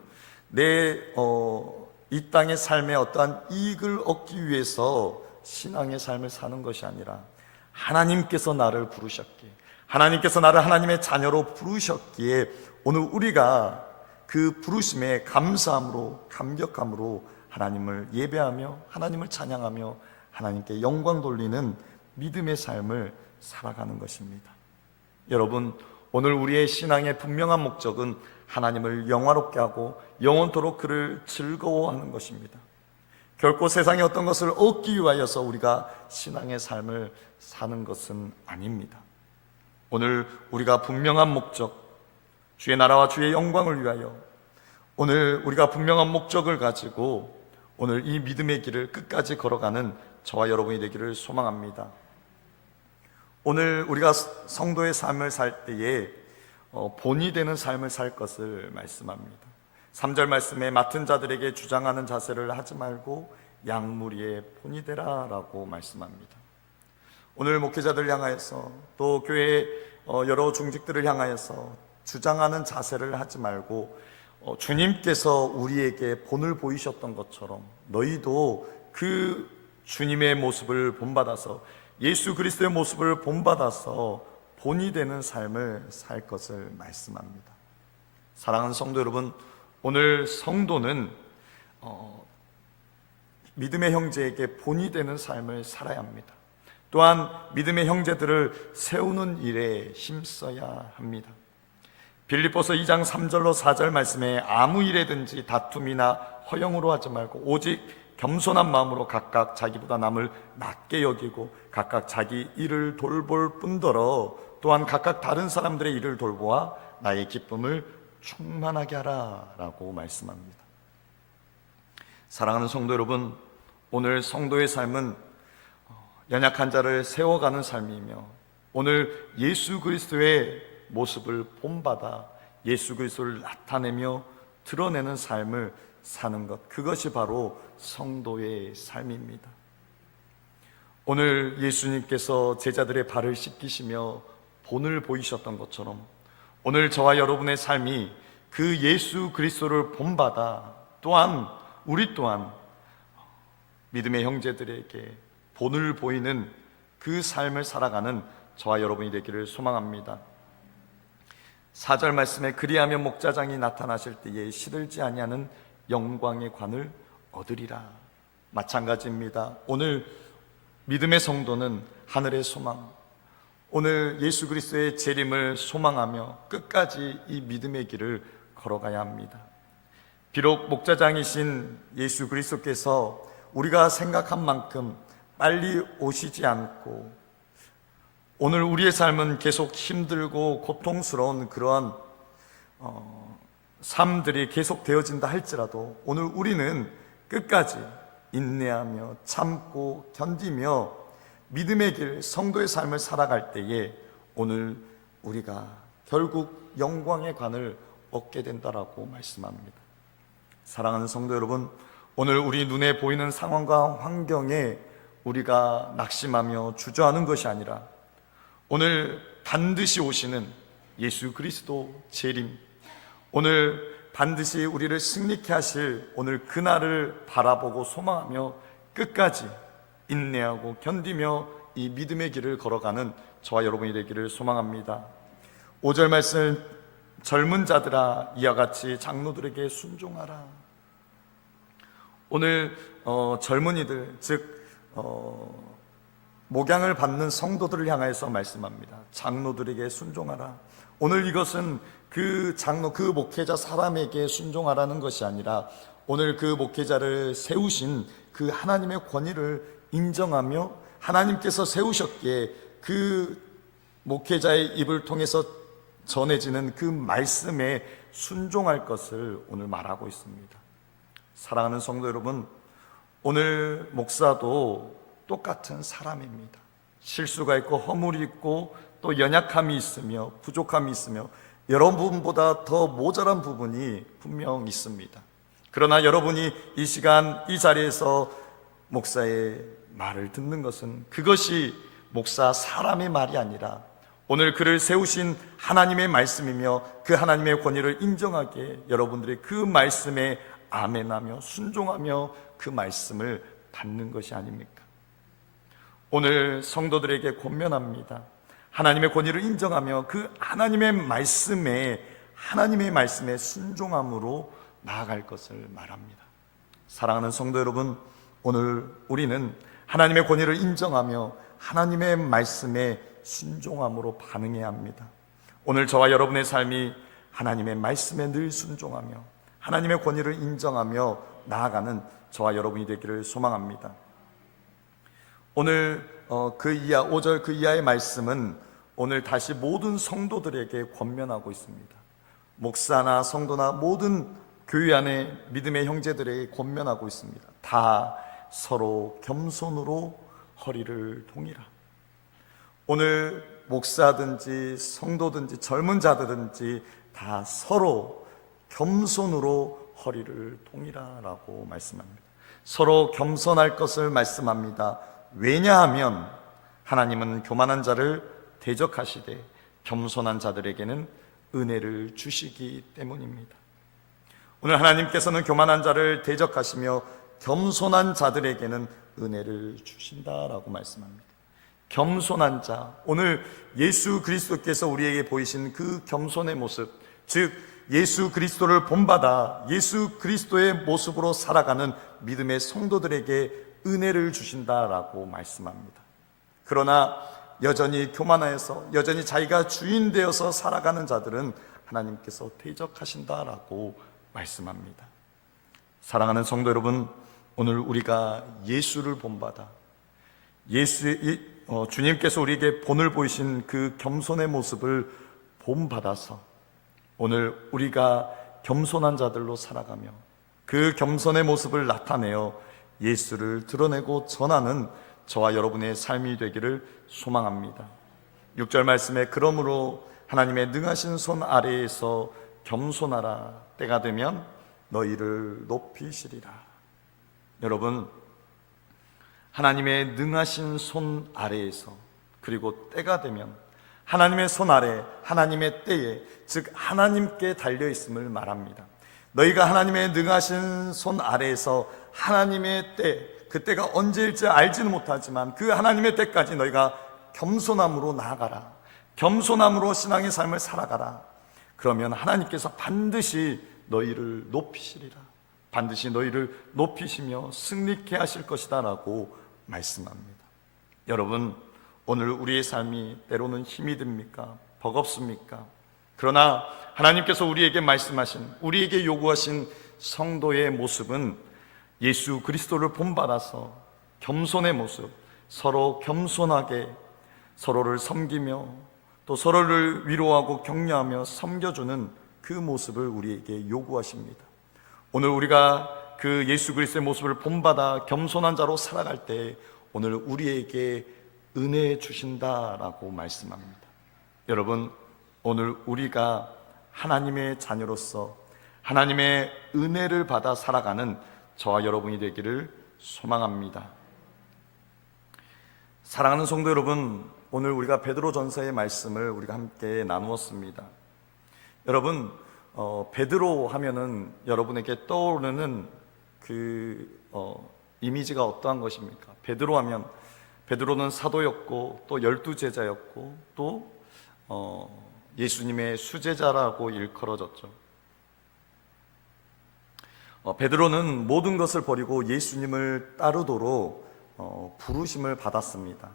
이 땅의 삶에 어떠한 이익을 얻기 위해서 신앙의 삶을 사는 것이 아니라, 하나님께서 나를 부르셨기에, 하나님께서 나를 하나님의 자녀로 부르셨기에 오늘 우리가 그 부르심에 감사함으로, 감격함으로 하나님을 예배하며 하나님을 찬양하며 하나님께 영광 돌리는 믿음의 삶을 살아가는 것입니다. 여러분, 오늘 우리의 신앙의 분명한 목적은 하나님을 영화롭게 하고 영원토록 그를 즐거워하는 것입니다. 결코 세상의 어떤 것을 얻기 위하여서 우리가 신앙의 삶을 사는 것은 아닙니다. 오늘 우리가 분명한 목적, 주의 나라와 주의 영광을 위하여, 오늘 우리가 분명한 목적을 가지고 오늘 이 믿음의 길을 끝까지 걸어가는 저와 여러분이 되기를 소망합니다. 오늘 우리가 성도의 삶을 살 때에 본이 되는 삶을 살 것을 말씀합니다. 3절 말씀에 맡은 자들에게 주장하는 자세를 하지 말고 양무리의 본이 되라 라고 말씀합니다. 오늘 목회자들을 향하여서, 또 교회의 여러 중직들을 향하여서 주장하는 자세를 하지 말고, 주님께서 우리에게 본을 보이셨던 것처럼 너희도 그 주님의 모습을 본받아서, 예수 그리스도의 모습을 본받아서 본이 되는 삶을 살 것을 말씀합니다. 사랑하는 성도 여러분, 오늘 성도는 믿음의 형제에게 본이 되는 삶을 살아야 합니다. 또한 믿음의 형제들을 세우는 일에 힘써야 합니다. 빌립보서 2장 3절로 4절 말씀에 아무 일에든지 다툼이나 허영으로 하지 말고 오직 겸손한 마음으로 각각 자기보다 남을 낮게 여기고 각각 자기 일을 돌볼 뿐더러 또한 각각 다른 사람들의 일을 돌보아 나의 기쁨을 충만하게 하라 라고 말씀합니다. 사랑하는 성도 여러분, 오늘 성도의 삶은 연약한 자를 세워가는 삶이며, 오늘 예수 그리스도의 모습을 본받아 예수 그리스도를 나타내며 드러내는 삶을 사는 것, 그것이 바로 성도의 삶입니다. 오늘 예수님께서 제자들의 발을 씻기시며 본을 보이셨던 것처럼 오늘 저와 여러분의 삶이 그 예수 그리스도를 본받아 또한 우리 또한 믿음의 형제들에게 본을 보이는 그 삶을 살아가는 저와 여러분이 되기를 소망합니다. 4절 말씀에 그리하면 목자장이 나타나실 때에 시들지 아니하는 영광의 관을 얻으리라. 마찬가지입니다. 오늘 믿음의 성도는 하늘의 소망, 오늘 예수 그리스도의 재림을 소망하며 끝까지 이 믿음의 길을 걸어가야 합니다. 비록 목자장이신 예수 그리스도께서 우리가 생각한 만큼 빨리 오시지 않고 오늘 우리의 삶은 계속 힘들고 고통스러운 그러한 삶들이 계속 되어진다 할지라도 오늘 우리는 끝까지 인내하며 참고 견디며 믿음의 길, 성도의 삶을 살아갈 때에 오늘 우리가 결국 영광의 관을 얻게 된다라고 말씀합니다. 사랑하는 성도 여러분, 오늘 우리 눈에 보이는 상황과 환경에 우리가 낙심하며 주저하는 것이 아니라 오늘 반드시 오시는 예수 그리스도 재림, 오늘 반드시 우리를 승리케 하실 오늘 그날을 바라보고 소망하며 끝까지 인내하고 견디며 이 믿음의 길을 걸어가는 저와 여러분이 되기를 소망합니다. 5절 말씀, 젊은 자들아 이와 같이 장로들에게 순종하라. 오늘 젊은이들, 즉 목양을 받는 성도들을 향하여서 말씀합니다. 장로들에게 순종하라. 오늘 이것은 그 장로, 그 목회자 사람에게 순종하라는 것이 아니라 오늘 그 목회자를 세우신 그 하나님의 권위를 인정하며 하나님께서 세우셨기에 그 목회자의 입을 통해서 전해지는 그 말씀에 순종할 것을 오늘 말하고 있습니다. 사랑하는 성도 여러분, 오늘 목사도 똑같은 사람입니다. 실수가 있고 허물이 있고 또 연약함이 있으며 부족함이 있으며 여러분보다 더 모자란 부분이 분명 있습니다. 그러나 여러분이 이 시간 이 자리에서 목사의 말을 듣는 것은 그것이 목사 사람의 말이 아니라 오늘 그를 세우신 하나님의 말씀이며 그 하나님의 권위를 인정하기에 여러분들이 그 말씀에 아멘하며 순종하며 그 말씀을 받는 것이 아닙니까? 오늘 성도들에게 권면합니다. 하나님의 권위를 인정하며 그 하나님의 말씀에 순종함으로 나아갈 것을 말합니다. 사랑하는 성도 여러분, 오늘 우리는 하나님의 권위를 인정하며 하나님의 말씀에 순종함으로 반응해야 합니다. 오늘 저와 여러분의 삶이 하나님의 말씀에 늘 순종하며 하나님의 권위를 인정하며 나아가는 저와 여러분이 되기를 소망합니다. 오늘 그 이하 5절 그 이하의 말씀은 오늘 다시 모든 성도들에게 권면하고 있습니다. 목사나 성도나 모든 교회 안에 믿음의 형제들에게 권면하고 있습니다. 다 서로 겸손으로 허리를 동이라. 오늘 목사든지 성도든지 젊은 자들든지 다 서로 겸손으로 허리를 동이라라고 말씀합니다. 서로 겸손할 것을 말씀합니다. 왜냐하면 하나님은 교만한 자를 대적하시되 겸손한 자들에게는 은혜를 주시기 때문입니다. 오늘 하나님께서는 교만한 자를 대적하시며 겸손한 자들에게는 은혜를 주신다라고 말씀합니다. 겸손한 자, 오늘 예수 그리스도께서 우리에게 보이신 그 겸손의 모습, 즉 예수 그리스도를 본받아 예수 그리스도의 모습으로 살아가는 믿음의 성도들에게 은혜를 주신다라고 말씀합니다. 그러나 여전히 교만하여서 여전히 자기가 주인 되어서 살아가는 자들은 하나님께서 대적하신다라고 말씀합니다. 사랑하는 성도 여러분, 오늘 우리가 예수를 본받아 주님께서 우리에게 본을 보이신 그 겸손의 모습을 본받아서 오늘 우리가 겸손한 자들로 살아가며 그 겸손의 모습을 나타내어 예수를 드러내고 전하는 저와 여러분의 삶이 되기를 소망합니다. 6절 말씀에 그러므로 하나님의 능하신 손 아래에서 겸손하라. 때가 되면 너희를 높이시리라. 여러분, 하나님의 능하신 손 아래에서 그리고 때가 되면 하나님의 손 아래 하나님의 때에 즉 하나님께 달려있음을 말합니다. 너희가 하나님의 능하신 손 아래에서 하나님의 때, 그 때가 언제일지 알지는 못하지만 그 하나님의 때까지 너희가 겸손함으로 나아가라. 겸손함으로 신앙의 삶을 살아가라. 그러면 하나님께서 반드시 너희를 높이시리라. 반드시 너희를 높이시며 승리케 하실 것이다 라고 말씀합니다. 여러분, 오늘 우리의 삶이 때로는 힘이 듭니까? 버겁습니까? 그러나 하나님께서 우리에게 말씀하신, 우리에게 요구하신 성도의 모습은 예수 그리스도를 본받아서 겸손의 모습, 서로 겸손하게 서로를 섬기며 또 서로를 위로하고 격려하며 섬겨주는 그 모습을 우리에게 요구하십니다. 오늘 우리가 그 예수 그리스도의 모습을 본받아 겸손한 자로 살아갈 때 오늘 우리에게 은혜 주신다라고 말씀합니다. 여러분, 오늘 우리가 하나님의 자녀로서 하나님의 은혜를 받아 살아가는 저와 여러분이 되기를 소망합니다. 사랑하는 성도 여러분, 오늘 우리가 베드로전서의 말씀을 우리가 함께 나누었습니다. 여러분, 베드로 하면은 여러분에게 떠오르는 이미지가 어떠한 것입니까? 베드로 하면 베드로는 사도였고 또 12제자였고 또 예수님의 수제자라고 일컬어졌죠. 베드로는 모든 것을 버리고 예수님을 따르도록 부르심을 받았습니다.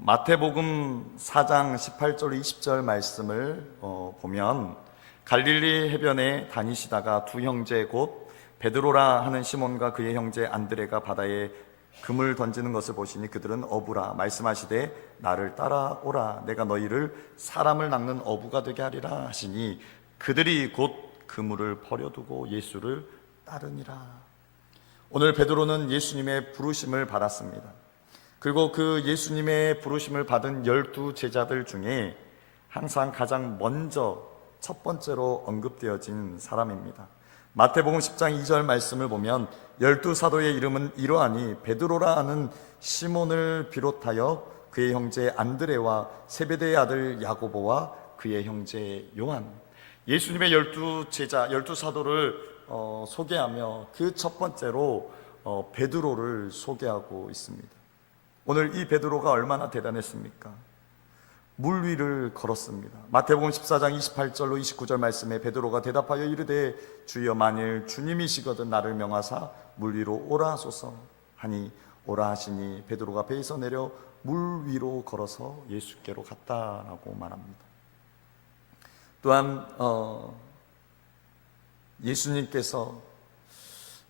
마태복음 4장 18절 20절 말씀을 보면 갈릴리 해변에 다니시다가 두 형제 곧 베드로라 하는 시몬과 그의 형제 안드레가 바다에 금을 던지는 것을 보시니 그들은 어부라 말씀하시되 나를 따라오라 내가 너희를 사람을 낚는 어부가 되게 하리라 하시니 그들이 곧 그물을 버려두고 예수를 따르니라. 오늘 베드로는 예수님의 부르심을 받았습니다. 그리고 그 예수님의 부르심을 받은 12제자들 중에 항상 가장 먼저 첫 번째로 언급되어진 사람입니다. 마태복음 10장 2절 말씀을 보면 12사도의 이름은 이러하니 베드로라 하는 시몬을 비롯하여 그의 형제 안드레와 세베대의 아들 야고보와 그의 형제 요한. 예수님의 12제자, 12사도를 소개하며 그 첫 번째로 베드로를 소개하고 있습니다. 오늘 이 베드로가 얼마나 대단했습니까? 물 위를 걸었습니다. 마태복음 14장 28절로 29절 말씀에 베드로가 대답하여 이르되 주여 만일 주님이시거든 나를 명하사 물 위로 오라 하소서 하니 오라 하시니 베드로가 배에서 내려 물 위로 걸어서 예수께로 갔다라고 말합니다. 또한 예수님께서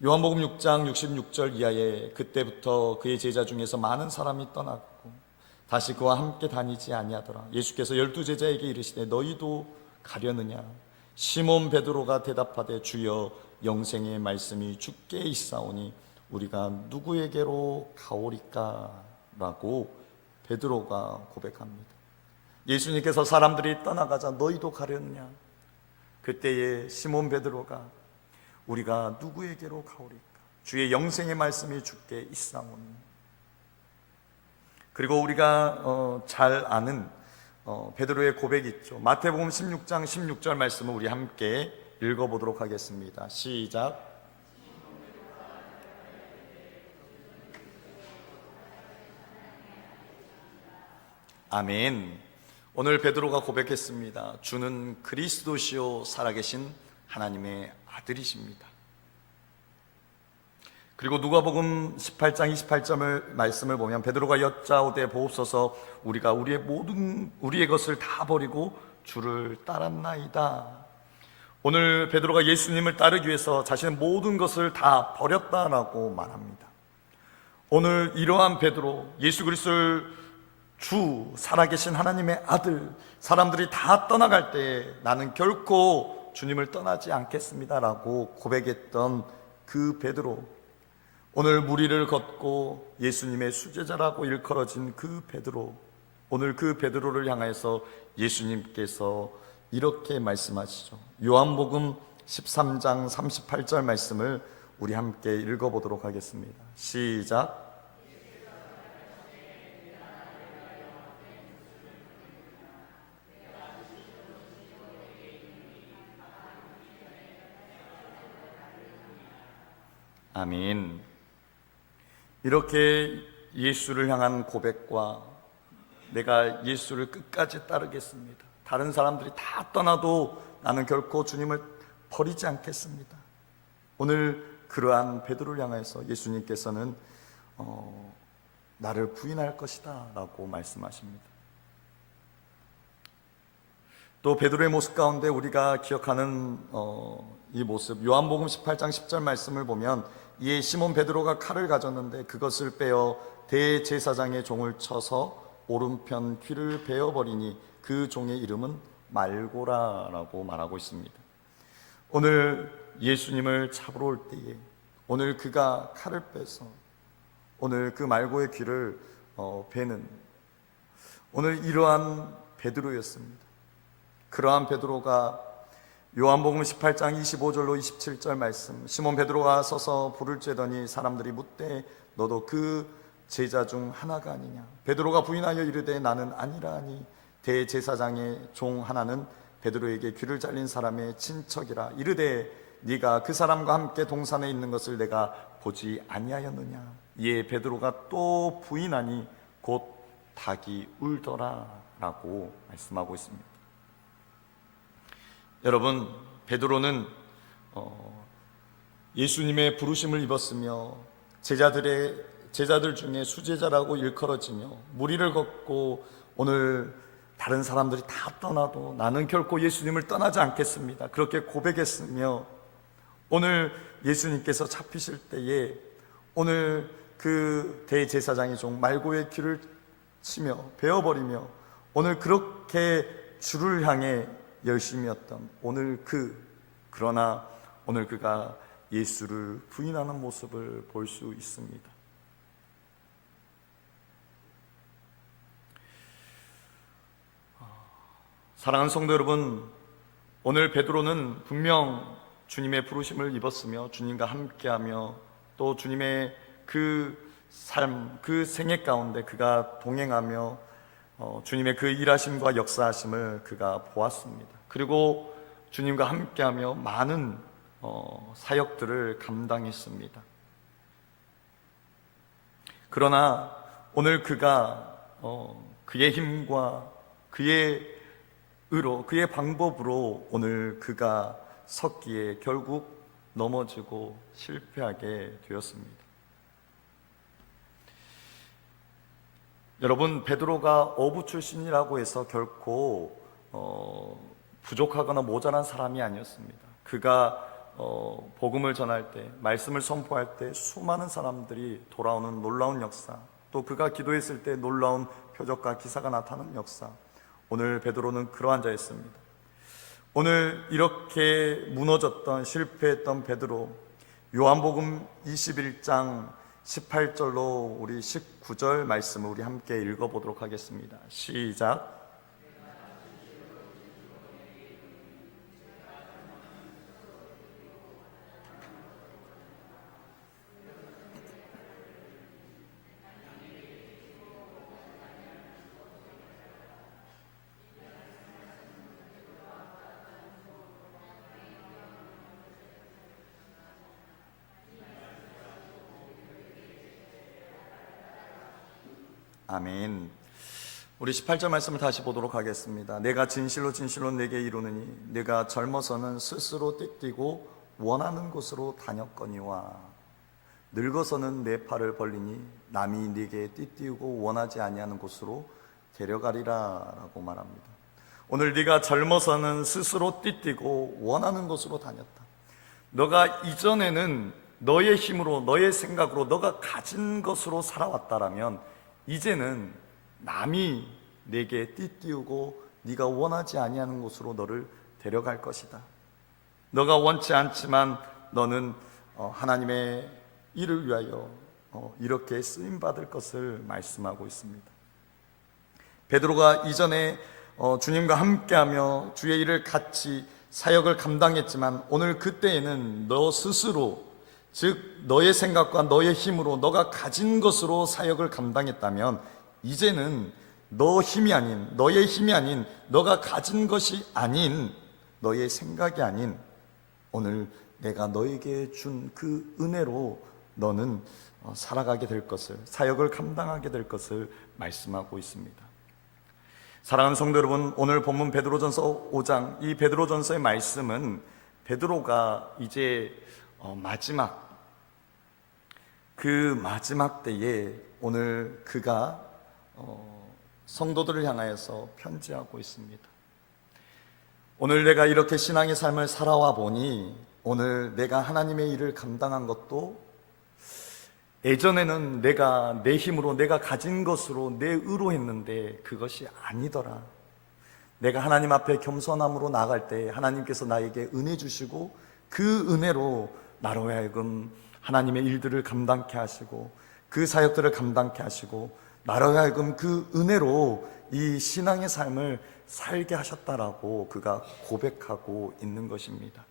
요한복음 6장 66절 이하에 그때부터 그의 제자 중에서 많은 사람이 떠났고 다시 그와 함께 다니지 아니하더라. 예수께서 12제자에게 이르시되 너희도 가려느냐? 시몬 베드로가 대답하되 주여 영생의 말씀이 주께 있사오니 우리가 누구에게로 가오리까? 라고 베드로가 고백합니다. 예수님께서 사람들이 떠나가자 너희도 가려느냐? 그때에 시몬 베드로가 우리가 누구에게로 가오리까? 주의 영생의 말씀이 주께 있사오니. 그리고 우리가 잘 아는 베드로의 고백이 있죠. 마태복음 16장 16절 말씀을 우리 함께 읽어보도록 하겠습니다. 시작. 아멘. 오늘 베드로가 고백했습니다. 주는 그리스도시요 살아계신 하나님의 아들이십니다. 그리고 누가복음 18장 28절 말씀을 보면 베드로가 여짜오되 보옵소서 우리가 우리의 것을 다 버리고 주를 따랐나이다. 오늘 베드로가 예수님을 따르기 위해서 자신의 모든 것을 다 버렸다라고 말합니다. 오늘 이러한 베드로, 예수 그리스도를 주, 살아계신 하나님의 아들, 사람들이 다 떠나갈 때 나는 결코 주님을 떠나지 않겠습니다라고 고백했던 그 베드로, 오늘 무리를 걷고 예수님의 수제자라고 일컬어진 그 베드로, 오늘 그 베드로를 향해서 예수님께서 이렇게 말씀하시죠. 요한복음 13장 38절 말씀을 우리 함께 읽어보도록 하겠습니다. 시작. 아멘. 이렇게 예수를 향한 고백과 내가 예수를 끝까지 따르겠습니다. 다른 사람들이 다 떠나도 나는 결코 주님을 버리지 않겠습니다. 오늘 그러한 베드로를 향해서 예수님께서는 나를 부인할 것이다 라고 말씀하십니다. 또 베드로의 모습 가운데 우리가 기억하는 이 모습, 요한복음 18장 10절 말씀을 보면 이에 시몬 베드로가 칼을 가졌는데 그것을 빼어 대제사장의 종을 쳐서 오른편 귀를 베어버리니 그 종의 이름은 말고라라고 말하고 있습니다. 오늘 예수님을 잡으러 올 때에 오늘 그가 칼을 빼서 오늘 그 말고의 귀를 베는 오늘 이러한 베드로였습니다. 그러한 베드로가 요한복음 18장 25절로 27절 말씀, 시몬 베드로가 서서 불을 쬐더니 사람들이 묻되 너도 그 제자 중 하나가 아니냐. 베드로가 부인하여 이르되 나는 아니라 하니 대제사장의 종 하나는 베드로에게 귀를 잘린 사람의 친척이라 이르되 네가 그 사람과 함께 동산에 있는 것을 내가 보지 아니하였느냐. 이에 베드로가 또 부인하니 곧 닭이 울더라 라고 말씀하고 있습니다. 여러분, 베드로는 예수님의 부르심을 입었으며 제자들 중에 수제자라고 일컬어지며 무리를 걷고 오늘 다른 사람들이 다 떠나도 나는 결코 예수님을 떠나지 않겠습니다, 그렇게 고백했으며, 오늘 예수님께서 잡히실 때에 오늘 그 대제사장의 종 말고의 귀를 치며 베어버리며 오늘 그렇게 주를 향해 열심이었던 그러나 오늘 그가 예수를 부인하는 모습을 볼 수 있습니다. 사랑하는 성도 여러분, 오늘 베드로는 분명 주님의 부르심을 입었으며 주님과 함께하며 또 주님의 그 삶, 그 생애 가운데 그가 동행하며 주님의 그 일하심과 역사하심을 그가 보았습니다. 그리고 주님과 함께하며 많은 사역들을 감당했습니다. 그러나 오늘 그가 그의 힘과 그의 의로, 그의 방법으로 오늘 그가 섰기에 결국 넘어지고 실패하게 되었습니다. 여러분, 베드로가 어부 출신이라고 해서 결코 부족하거나 모자란 사람이 아니었습니다. 그가 복음을 전할 때, 말씀을 선포할 때 수많은 사람들이 돌아오는 놀라운 역사, 또 그가 기도했을 때 놀라운 표적과 기사가 나타나는 역사, 오늘 베드로는 그러한 자였습니다. 오늘 이렇게 무너졌던, 실패했던 베드로, 요한복음 21장 18절로 우리 19절 말씀을 우리 함께 읽어보도록 하겠습니다. 시작. 아멘. 우리 18절 말씀을 다시 보도록 하겠습니다. 내가 진실로 진실로 내게 이루느니 내가 젊어서는 스스로 띠띠고 원하는 곳으로 다녔거니와 늙어서는 내 팔을 벌리니 남이 네게 띠띠우고 원하지 아니하는 곳으로 데려가리라 라고 말합니다. 오늘 네가 젊어서는 스스로 띠띠고 원하는 곳으로 다녔다. 너가 이전에는 너의 힘으로, 너의 생각으로, 너가 가진 것으로 살아왔다라면 이제는 남이 내게 띠띠우고 네가 원하지 아니하는 곳으로 너를 데려갈 것이다. 너가 원치 않지만 너는 하나님의 일을 위하여 이렇게 쓰임받을 것을 말씀하고 있습니다. 베드로가 이전에 주님과 함께하며 주의 일을 같이 사역을 감당했지만 오늘 그때에는 너 스스로, 즉 너의 생각과 너의 힘으로 너가 가진 것으로 사역을 감당했다면 이제는 너 힘이 아닌, 너의 힘이 아닌, 너가 가진 것이 아닌, 너의 생각이 아닌 오늘 내가 너에게 준 그 은혜로 너는 살아가게 될 것을, 사역을 감당하게 될 것을 말씀하고 있습니다. 사랑하는 성도 여러분, 오늘 본문 베드로전서 5장, 이 베드로전서의 말씀은 베드로가 이제 그 마지막 때에 오늘 그가 성도들을 향하여서 편지하고 있습니다. 오늘 내가 이렇게 신앙의 삶을 살아와 보니 오늘 내가 하나님의 일을 감당한 것도 예전에는 내가 내 힘으로, 내가 가진 것으로, 내 의로 했는데 그것이 아니더라. 내가 하나님 앞에 겸손함으로 나아갈 때 하나님께서 나에게 은혜 주시고 그 은혜로 나로 하여금 하나님의 일들을 감당케 하시고 그 사역들을 감당케 하시고 나로 하여금 그 은혜로 이 신앙의 삶을 살게 하셨다라고 그가 고백하고 있는 것입니다.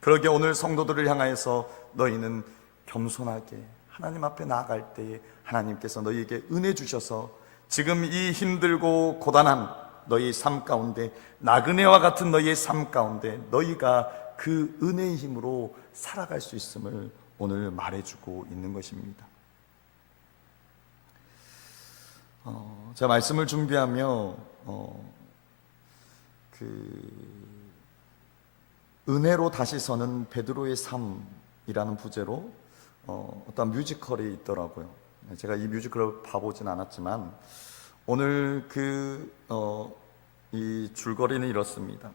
그러기에 오늘 성도들을 향하여서 너희는 겸손하게 하나님 앞에 나아갈 때에 하나님께서 너희에게 은혜 주셔서 지금 이 힘들고 고단한 너희 삶 가운데, 나그네와 같은 너희의 삶 가운데 너희가 그 은혜의 힘으로 살아갈 수 있음을 오늘 말해주고 있는 것입니다. 제가 말씀을 준비하며 은혜로 다시 서는 베드로의 삶이라는 부제로 어떤 뮤지컬이 있더라고요. 제가 이 뮤지컬을 봐보진 않았지만 오늘 이 줄거리는 이렇습니다.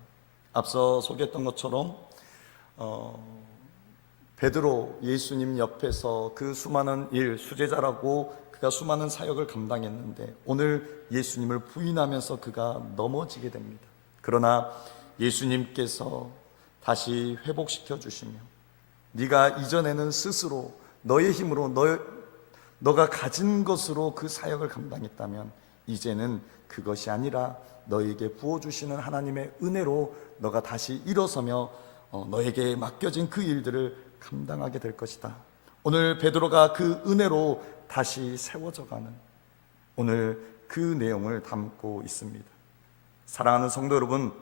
앞서 소개했던 것처럼 베드로 예수님 옆에서 그 수많은 일, 수제자라고 그가 수많은 사역을 감당했는데 오늘 예수님을 부인하면서 그가 넘어지게 됩니다. 그러나 예수님께서 다시 회복시켜 주시며, 네가 이전에는 스스로 너의 힘으로 너가 가진 것으로 그 사역을 감당했다면 이제는 그것이 아니라 너에게 부어주시는 하나님의 은혜로 너가 다시 일어서며 너에게 맡겨진 그 일들을 감당하게 될 것이다. 오늘 베드로가 그 은혜로 다시 세워져가는 오늘 그 내용을 담고 있습니다. 사랑하는 성도 여러분,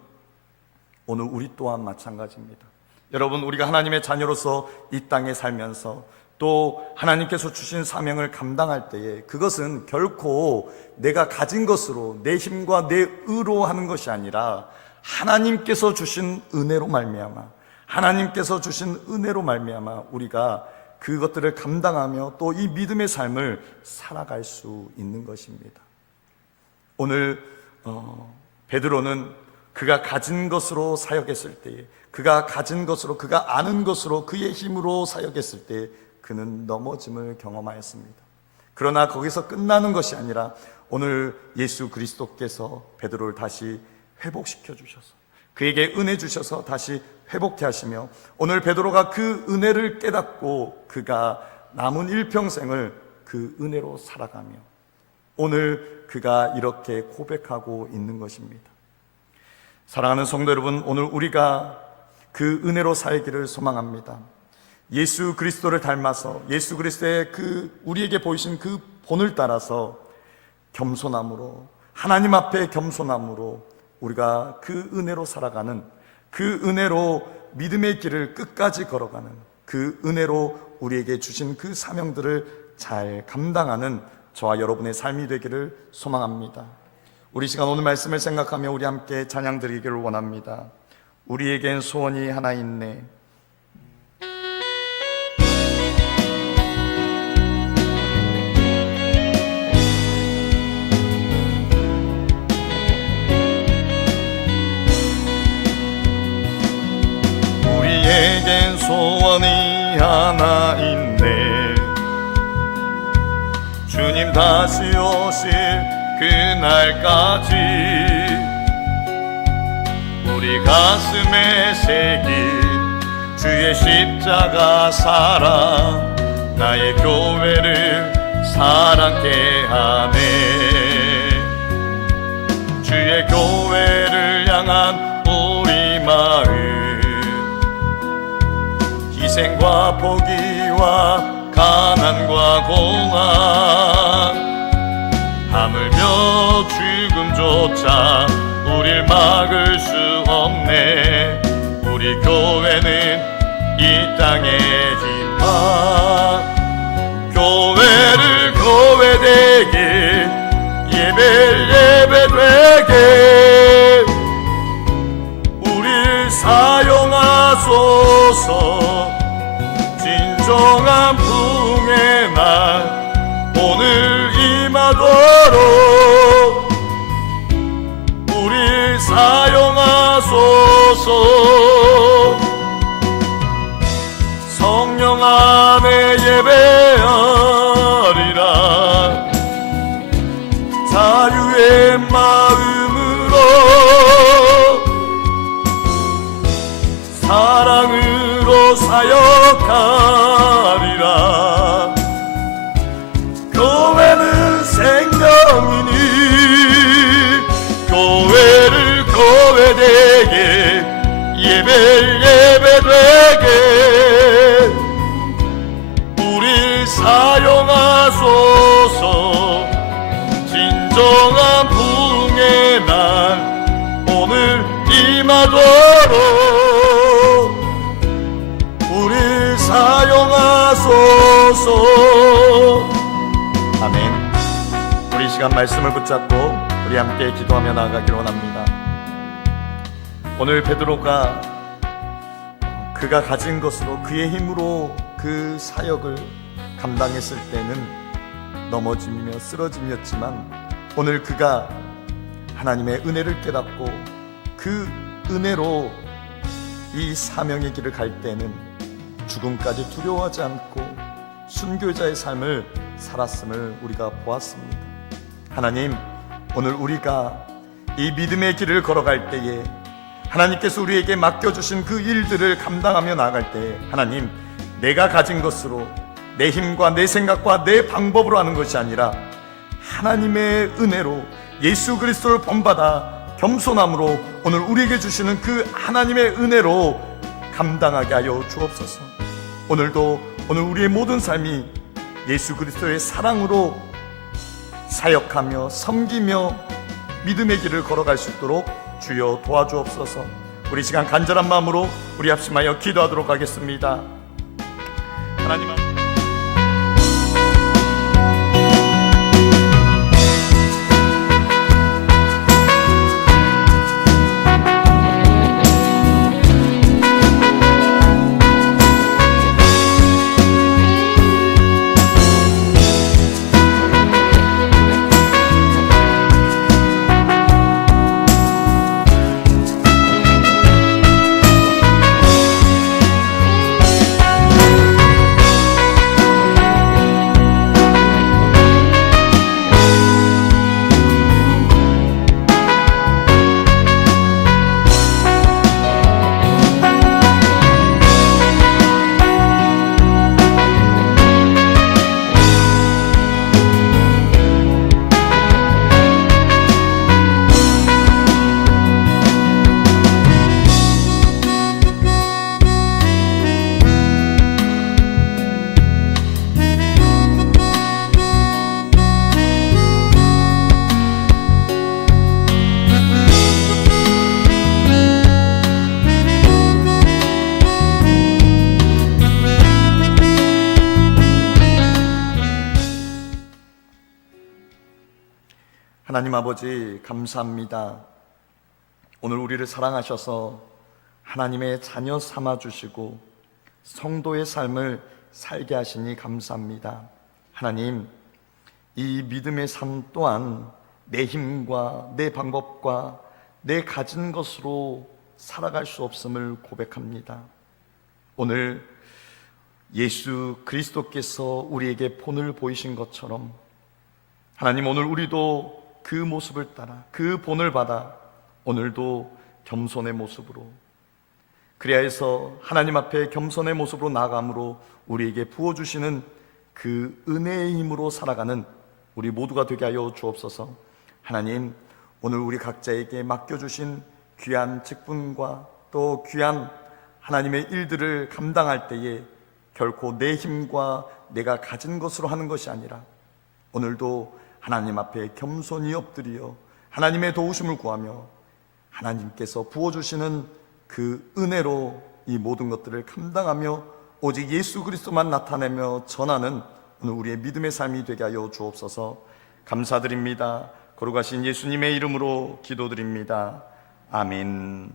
오늘 우리 또한 마찬가지입니다. 여러분, 우리가 하나님의 자녀로서 이 땅에 살면서 또 하나님께서 주신 사명을 감당할 때에 그것은 결코 내가 가진 것으로 내 힘과 내 의로 하는 것이 아니라 하나님께서 주신 은혜로 말미암아, 하나님께서 주신 은혜로 말미암아 우리가 그것들을 감당하며 또 이 믿음의 삶을 살아갈 수 있는 것입니다. 오늘 베드로는 그가 가진 것으로 사역했을 때에, 그가 가진 것으로, 그가 아는 것으로, 그의 힘으로 사역했을 때 그는 넘어짐을 경험하였습니다. 그러나 거기서 끝나는 것이 아니라 오늘 예수 그리스도께서 베드로를 다시 회복시켜 주셔서 그에게 은혜 주셔서 다시 회복케 하시며 오늘 베드로가 그 은혜를 깨닫고 그가 남은 일평생을 그 은혜로 살아가며 오늘 그가 이렇게 고백하고 있는 것입니다. 사랑하는 성도 여러분, 오늘 우리가 그 은혜로 살기를 소망합니다. 예수 그리스도를 닮아서 예수 그리스도의 그 우리에게 보이신 그 본을 따라서 겸손함으로, 하나님 앞에 겸손함으로 우리가 그 은혜로 살아가는, 그 은혜로 믿음의 길을 끝까지 걸어가는, 그 은혜로 우리에게 주신 그 사명들을 잘 감당하는 저와 여러분의 삶이 되기를 소망합니다. 우리 시간 오늘 말씀을 생각하며 우리 함께 찬양 드리기를 원합니다. 우리에겐 소원이 하나 있네. 우리에겐 소원이 하나 있네. 주님 다시 오실 그날까지 우리 가슴에 새긴 주의 십자가 사랑, 나의 교회를 사랑케 하네. 주의 교회를 향한 우리 마음, 희생과 포기와 가난과 공황, 하물며 죽음조차 우릴 막을 수 없네. 우리 교회는 이 땅의 희망, 교회를 교회되게, 예배를 예배되게 우릴 사용하소서. 진정한 부흥의 날 오늘 임하도록 우릴 사용하소서. 성령 안에 예배하리라. 자유의 마음으로 사랑으로 사역하리라. 교회는 생명이니 교회를 교회되게, 예배를 예배되게 우릴 사역 시간 말씀을 붙잡고 우리 함께 기도하며 나아가기를 원합니다. 오늘 베드로가 그가 가진 것으로 그의 힘으로 그 사역을 감당했을 때는 넘어지며 쓰러짐이었지만 오늘 그가 하나님의 은혜를 깨닫고 그 은혜로 이 사명의 길을 갈 때는 죽음까지 두려워하지 않고 순교자의 삶을 살았음을 우리가 보았습니다. 하나님, 오늘 우리가 이 믿음의 길을 걸어갈 때에 하나님께서 우리에게 맡겨주신 그 일들을 감당하며 나아갈 때에 하나님, 내가 가진 것으로 내 힘과 내 생각과 내 방법으로 하는 것이 아니라 하나님의 은혜로 예수 그리스도를 본받아 겸손함으로 오늘 우리에게 주시는 그 하나님의 은혜로 감당하게 하여 주옵소서. 오늘도 오늘 우리의 모든 삶이 예수 그리스도의 사랑으로 사역하며 섬기며 믿음의 길을 걸어갈 수 있도록 주여 도와주옵소서. 우리 시간 간절한 마음으로 우리 합심하여 기도하도록 하겠습니다. 하나님 앞에 하나님 아버지 감사합니다. 오늘 우리를 사랑하셔서 하나님의 자녀 삼아주시고 성도의 삶을 살게 하시니 감사합니다. 하나님, 이 믿음의 삶 또한 내 힘과 내 방법과 내 가진 것으로 살아갈 수 없음을 고백합니다. 오늘 예수 그리스도께서 우리에게 본을 보이신 것처럼 하나님, 오늘 우리도 그 모습을 따라 그 본을 받아 오늘도 겸손의 모습으로, 그래야 해서 하나님 앞에 겸손의 모습으로 나아감으로 우리에게 부어주시는 그 은혜의 힘으로 살아가는 우리 모두가 되게 하여 주옵소서. 하나님, 오늘 우리 각자에게 맡겨주신 귀한 직분과 또 귀한 하나님의 일들을 감당할 때에 결코 내 힘과 내가 가진 것으로 하는 것이 아니라 오늘도 하나님 앞에 겸손히 엎드려 하나님의 도우심을 구하며 하나님께서 부어주시는 그 은혜로 이 모든 것들을 감당하며 오직 예수 그리스도만 나타내며 전하는 오늘 우리의 믿음의 삶이 되게 하여 주옵소서. 감사드립니다. 거룩하신 예수님의 이름으로 기도드립니다. 아멘.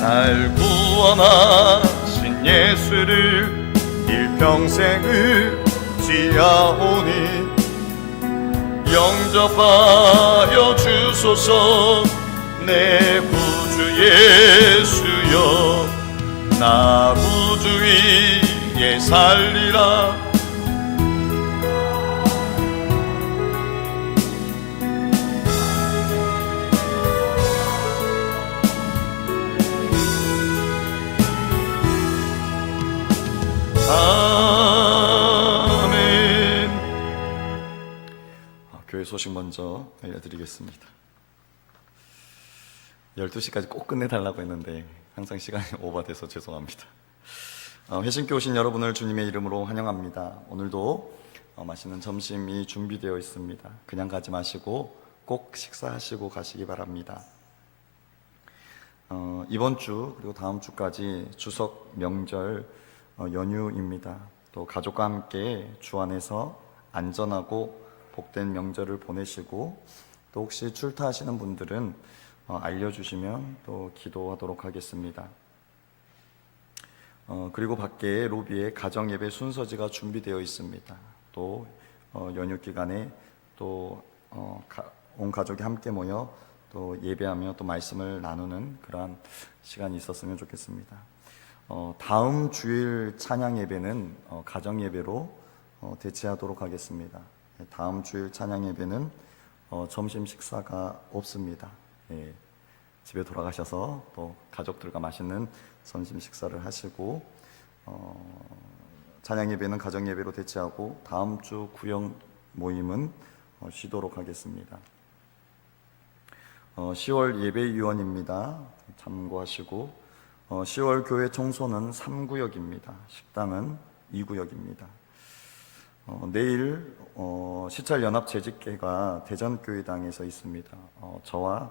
날 구원하신 예수를 일평생을 지하오니 영접하여 주소서. 내 구주 예수여, 나 구주 위에 살리라. 아멘. 교회 소식 먼저 알려드리겠습니다. 12시까지 꼭 끝내달라고 했는데 항상 시간이 오버돼서 죄송합니다. 회심교 오신 여러분을 주님의 이름으로 환영합니다. 오늘도 맛있는 점심이 준비되어 있습니다. 그냥 가지 마시고 꼭 식사하시고 가시기 바랍니다. 이번 주 그리고 다음 주까지 추석 명절 연휴입니다. 또 가족과 함께 주 안에서 안전하고 복된 명절을 보내시고, 또 혹시 출타하시는 분들은 알려주시면 또 기도하도록 하겠습니다. 그리고 밖에 로비에 가정예배 순서지가 준비되어 있습니다. 또 연휴 기간에 또 온 가족이 함께 모여 또 예배하며 또 말씀을 나누는 그러한 시간이 있었으면 좋겠습니다. 다음 주일 찬양 예배는 가정 예배로 대체하도록 하겠습니다. 다음 주일 찬양 예배는 점심 식사가 없습니다. 예, 집에 돌아가셔서 또 가족들과 맛있는 점심 식사를 하시고, 찬양 예배는 가정 예배로 대체하고 다음 주 구역 모임은 쉬도록 하겠습니다. 10월 예배위원입니다. 참고하시고, 10월 교회 청소는 3구역입니다. 식당은 2구역입니다. 내일 시찰연합 재직회가 대전교회당에서 있습니다. 저와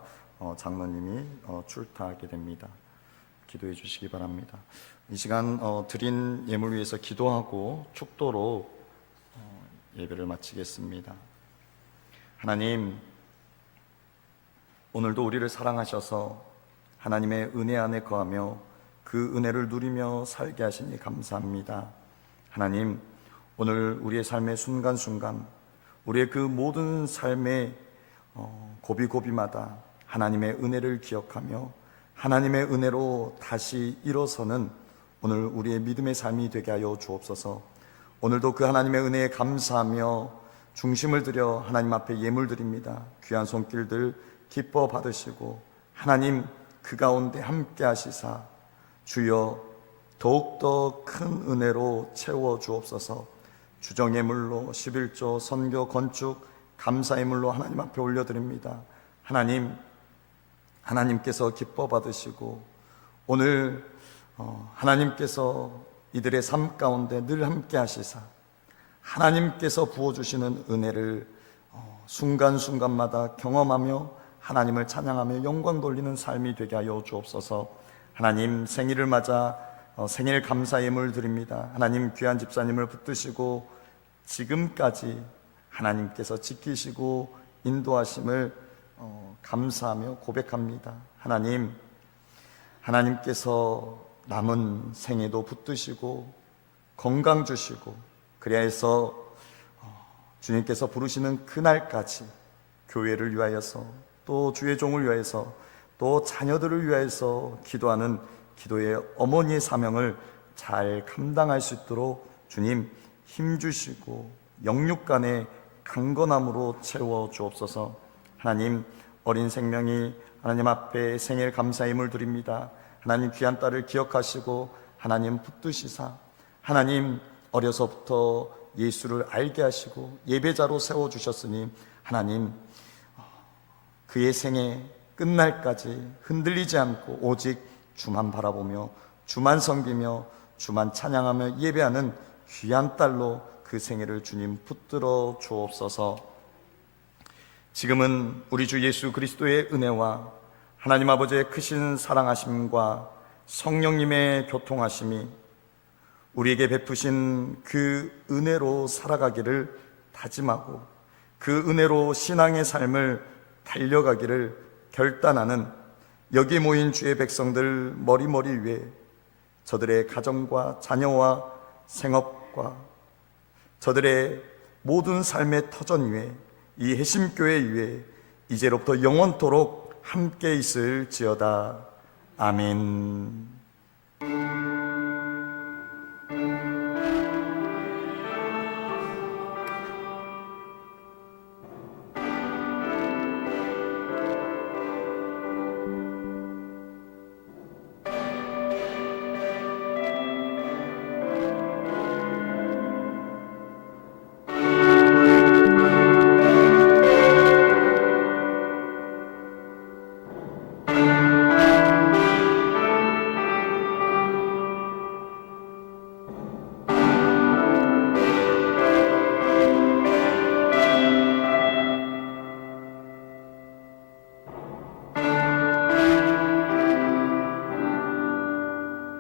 장로님이 출타하게 됩니다. 기도해 주시기 바랍니다. 이 시간 드린 예물 위해서 기도하고 축도로 예배를 마치겠습니다. 하나님, 오늘도 우리를 사랑하셔서 하나님의 은혜 안에 거하며 그 은혜를 누리며 살게 하시니 감사합니다. 하나님, 오늘 우리의 삶의 순간순간, 우리의 그 모든 삶의 고비고비마다 하나님의 은혜를 기억하며 하나님의 은혜로 다시 일어서는 오늘 우리의 믿음의 삶이 되게 하여 주옵소서. 오늘도 그 하나님의 은혜에 감사하며 중심을 들여 하나님 앞에 예물 드립니다. 귀한 손길들 기뻐 받으시고 하나님 그 가운데 함께 하시사 주여 더욱더 큰 은혜로 채워 주옵소서. 주정예물로 11조 선교 건축 감사예물로 하나님 앞에 올려드립니다. 하나님께서 기뻐 받으시고 오늘 하나님께서 이들의 삶 가운데 늘 함께 하시사 하나님께서 부어주시는 은혜를 순간순간마다 경험하며 하나님을 찬양하며 영광 돌리는 삶이 되게 하여 주옵소서. 하나님, 생일을 맞아 생일 감사 예물 드립니다. 하나님, 귀한 집사님을 붙드시고 지금까지 하나님께서 지키시고 인도하심을 감사하며 고백합니다. 하나님께서 남은 생에도 붙드시고 건강 주시고, 그래야 해서 주님께서 부르시는 그날까지 교회를 위하여서 또 주의 종을 위하여서 또 자녀들을 위하여서 기도하는 기도의 어머니의 사명을 잘 감당할 수 있도록 주님 힘주시고 영육간의 강건함으로 채워 주옵소서. 하나님, 어린 생명이 하나님 앞에 생일 감사임을 드립니다. 하나님, 귀한 딸을 기억하시고 하나님 붙드시사 하나님 어려서부터 예수를 알게 하시고 예배자로 세워주셨으니 하나님 그의 생애 끝날까지 흔들리지 않고 오직 주만 바라보며 주만 섬기며 주만 찬양하며 예배하는 귀한 딸로 그 생애를 주님 붙들어 주옵소서. 지금은 우리 주 예수 그리스도의 은혜와 하나님 아버지의 크신 사랑하심과 성령님의 교통하심이 우리에게 베푸신 그 은혜로 살아가기를 다짐하고 그 은혜로 신앙의 삶을 달려가기를 결단하는 여기 모인 주의 백성들 머리머리 위에 저들의 가정과 자녀와 생업과 저들의 모든 삶의 터전 위에 이 해심교회 위에 이제로부터 영원토록 함께 있을지어다. 아멘.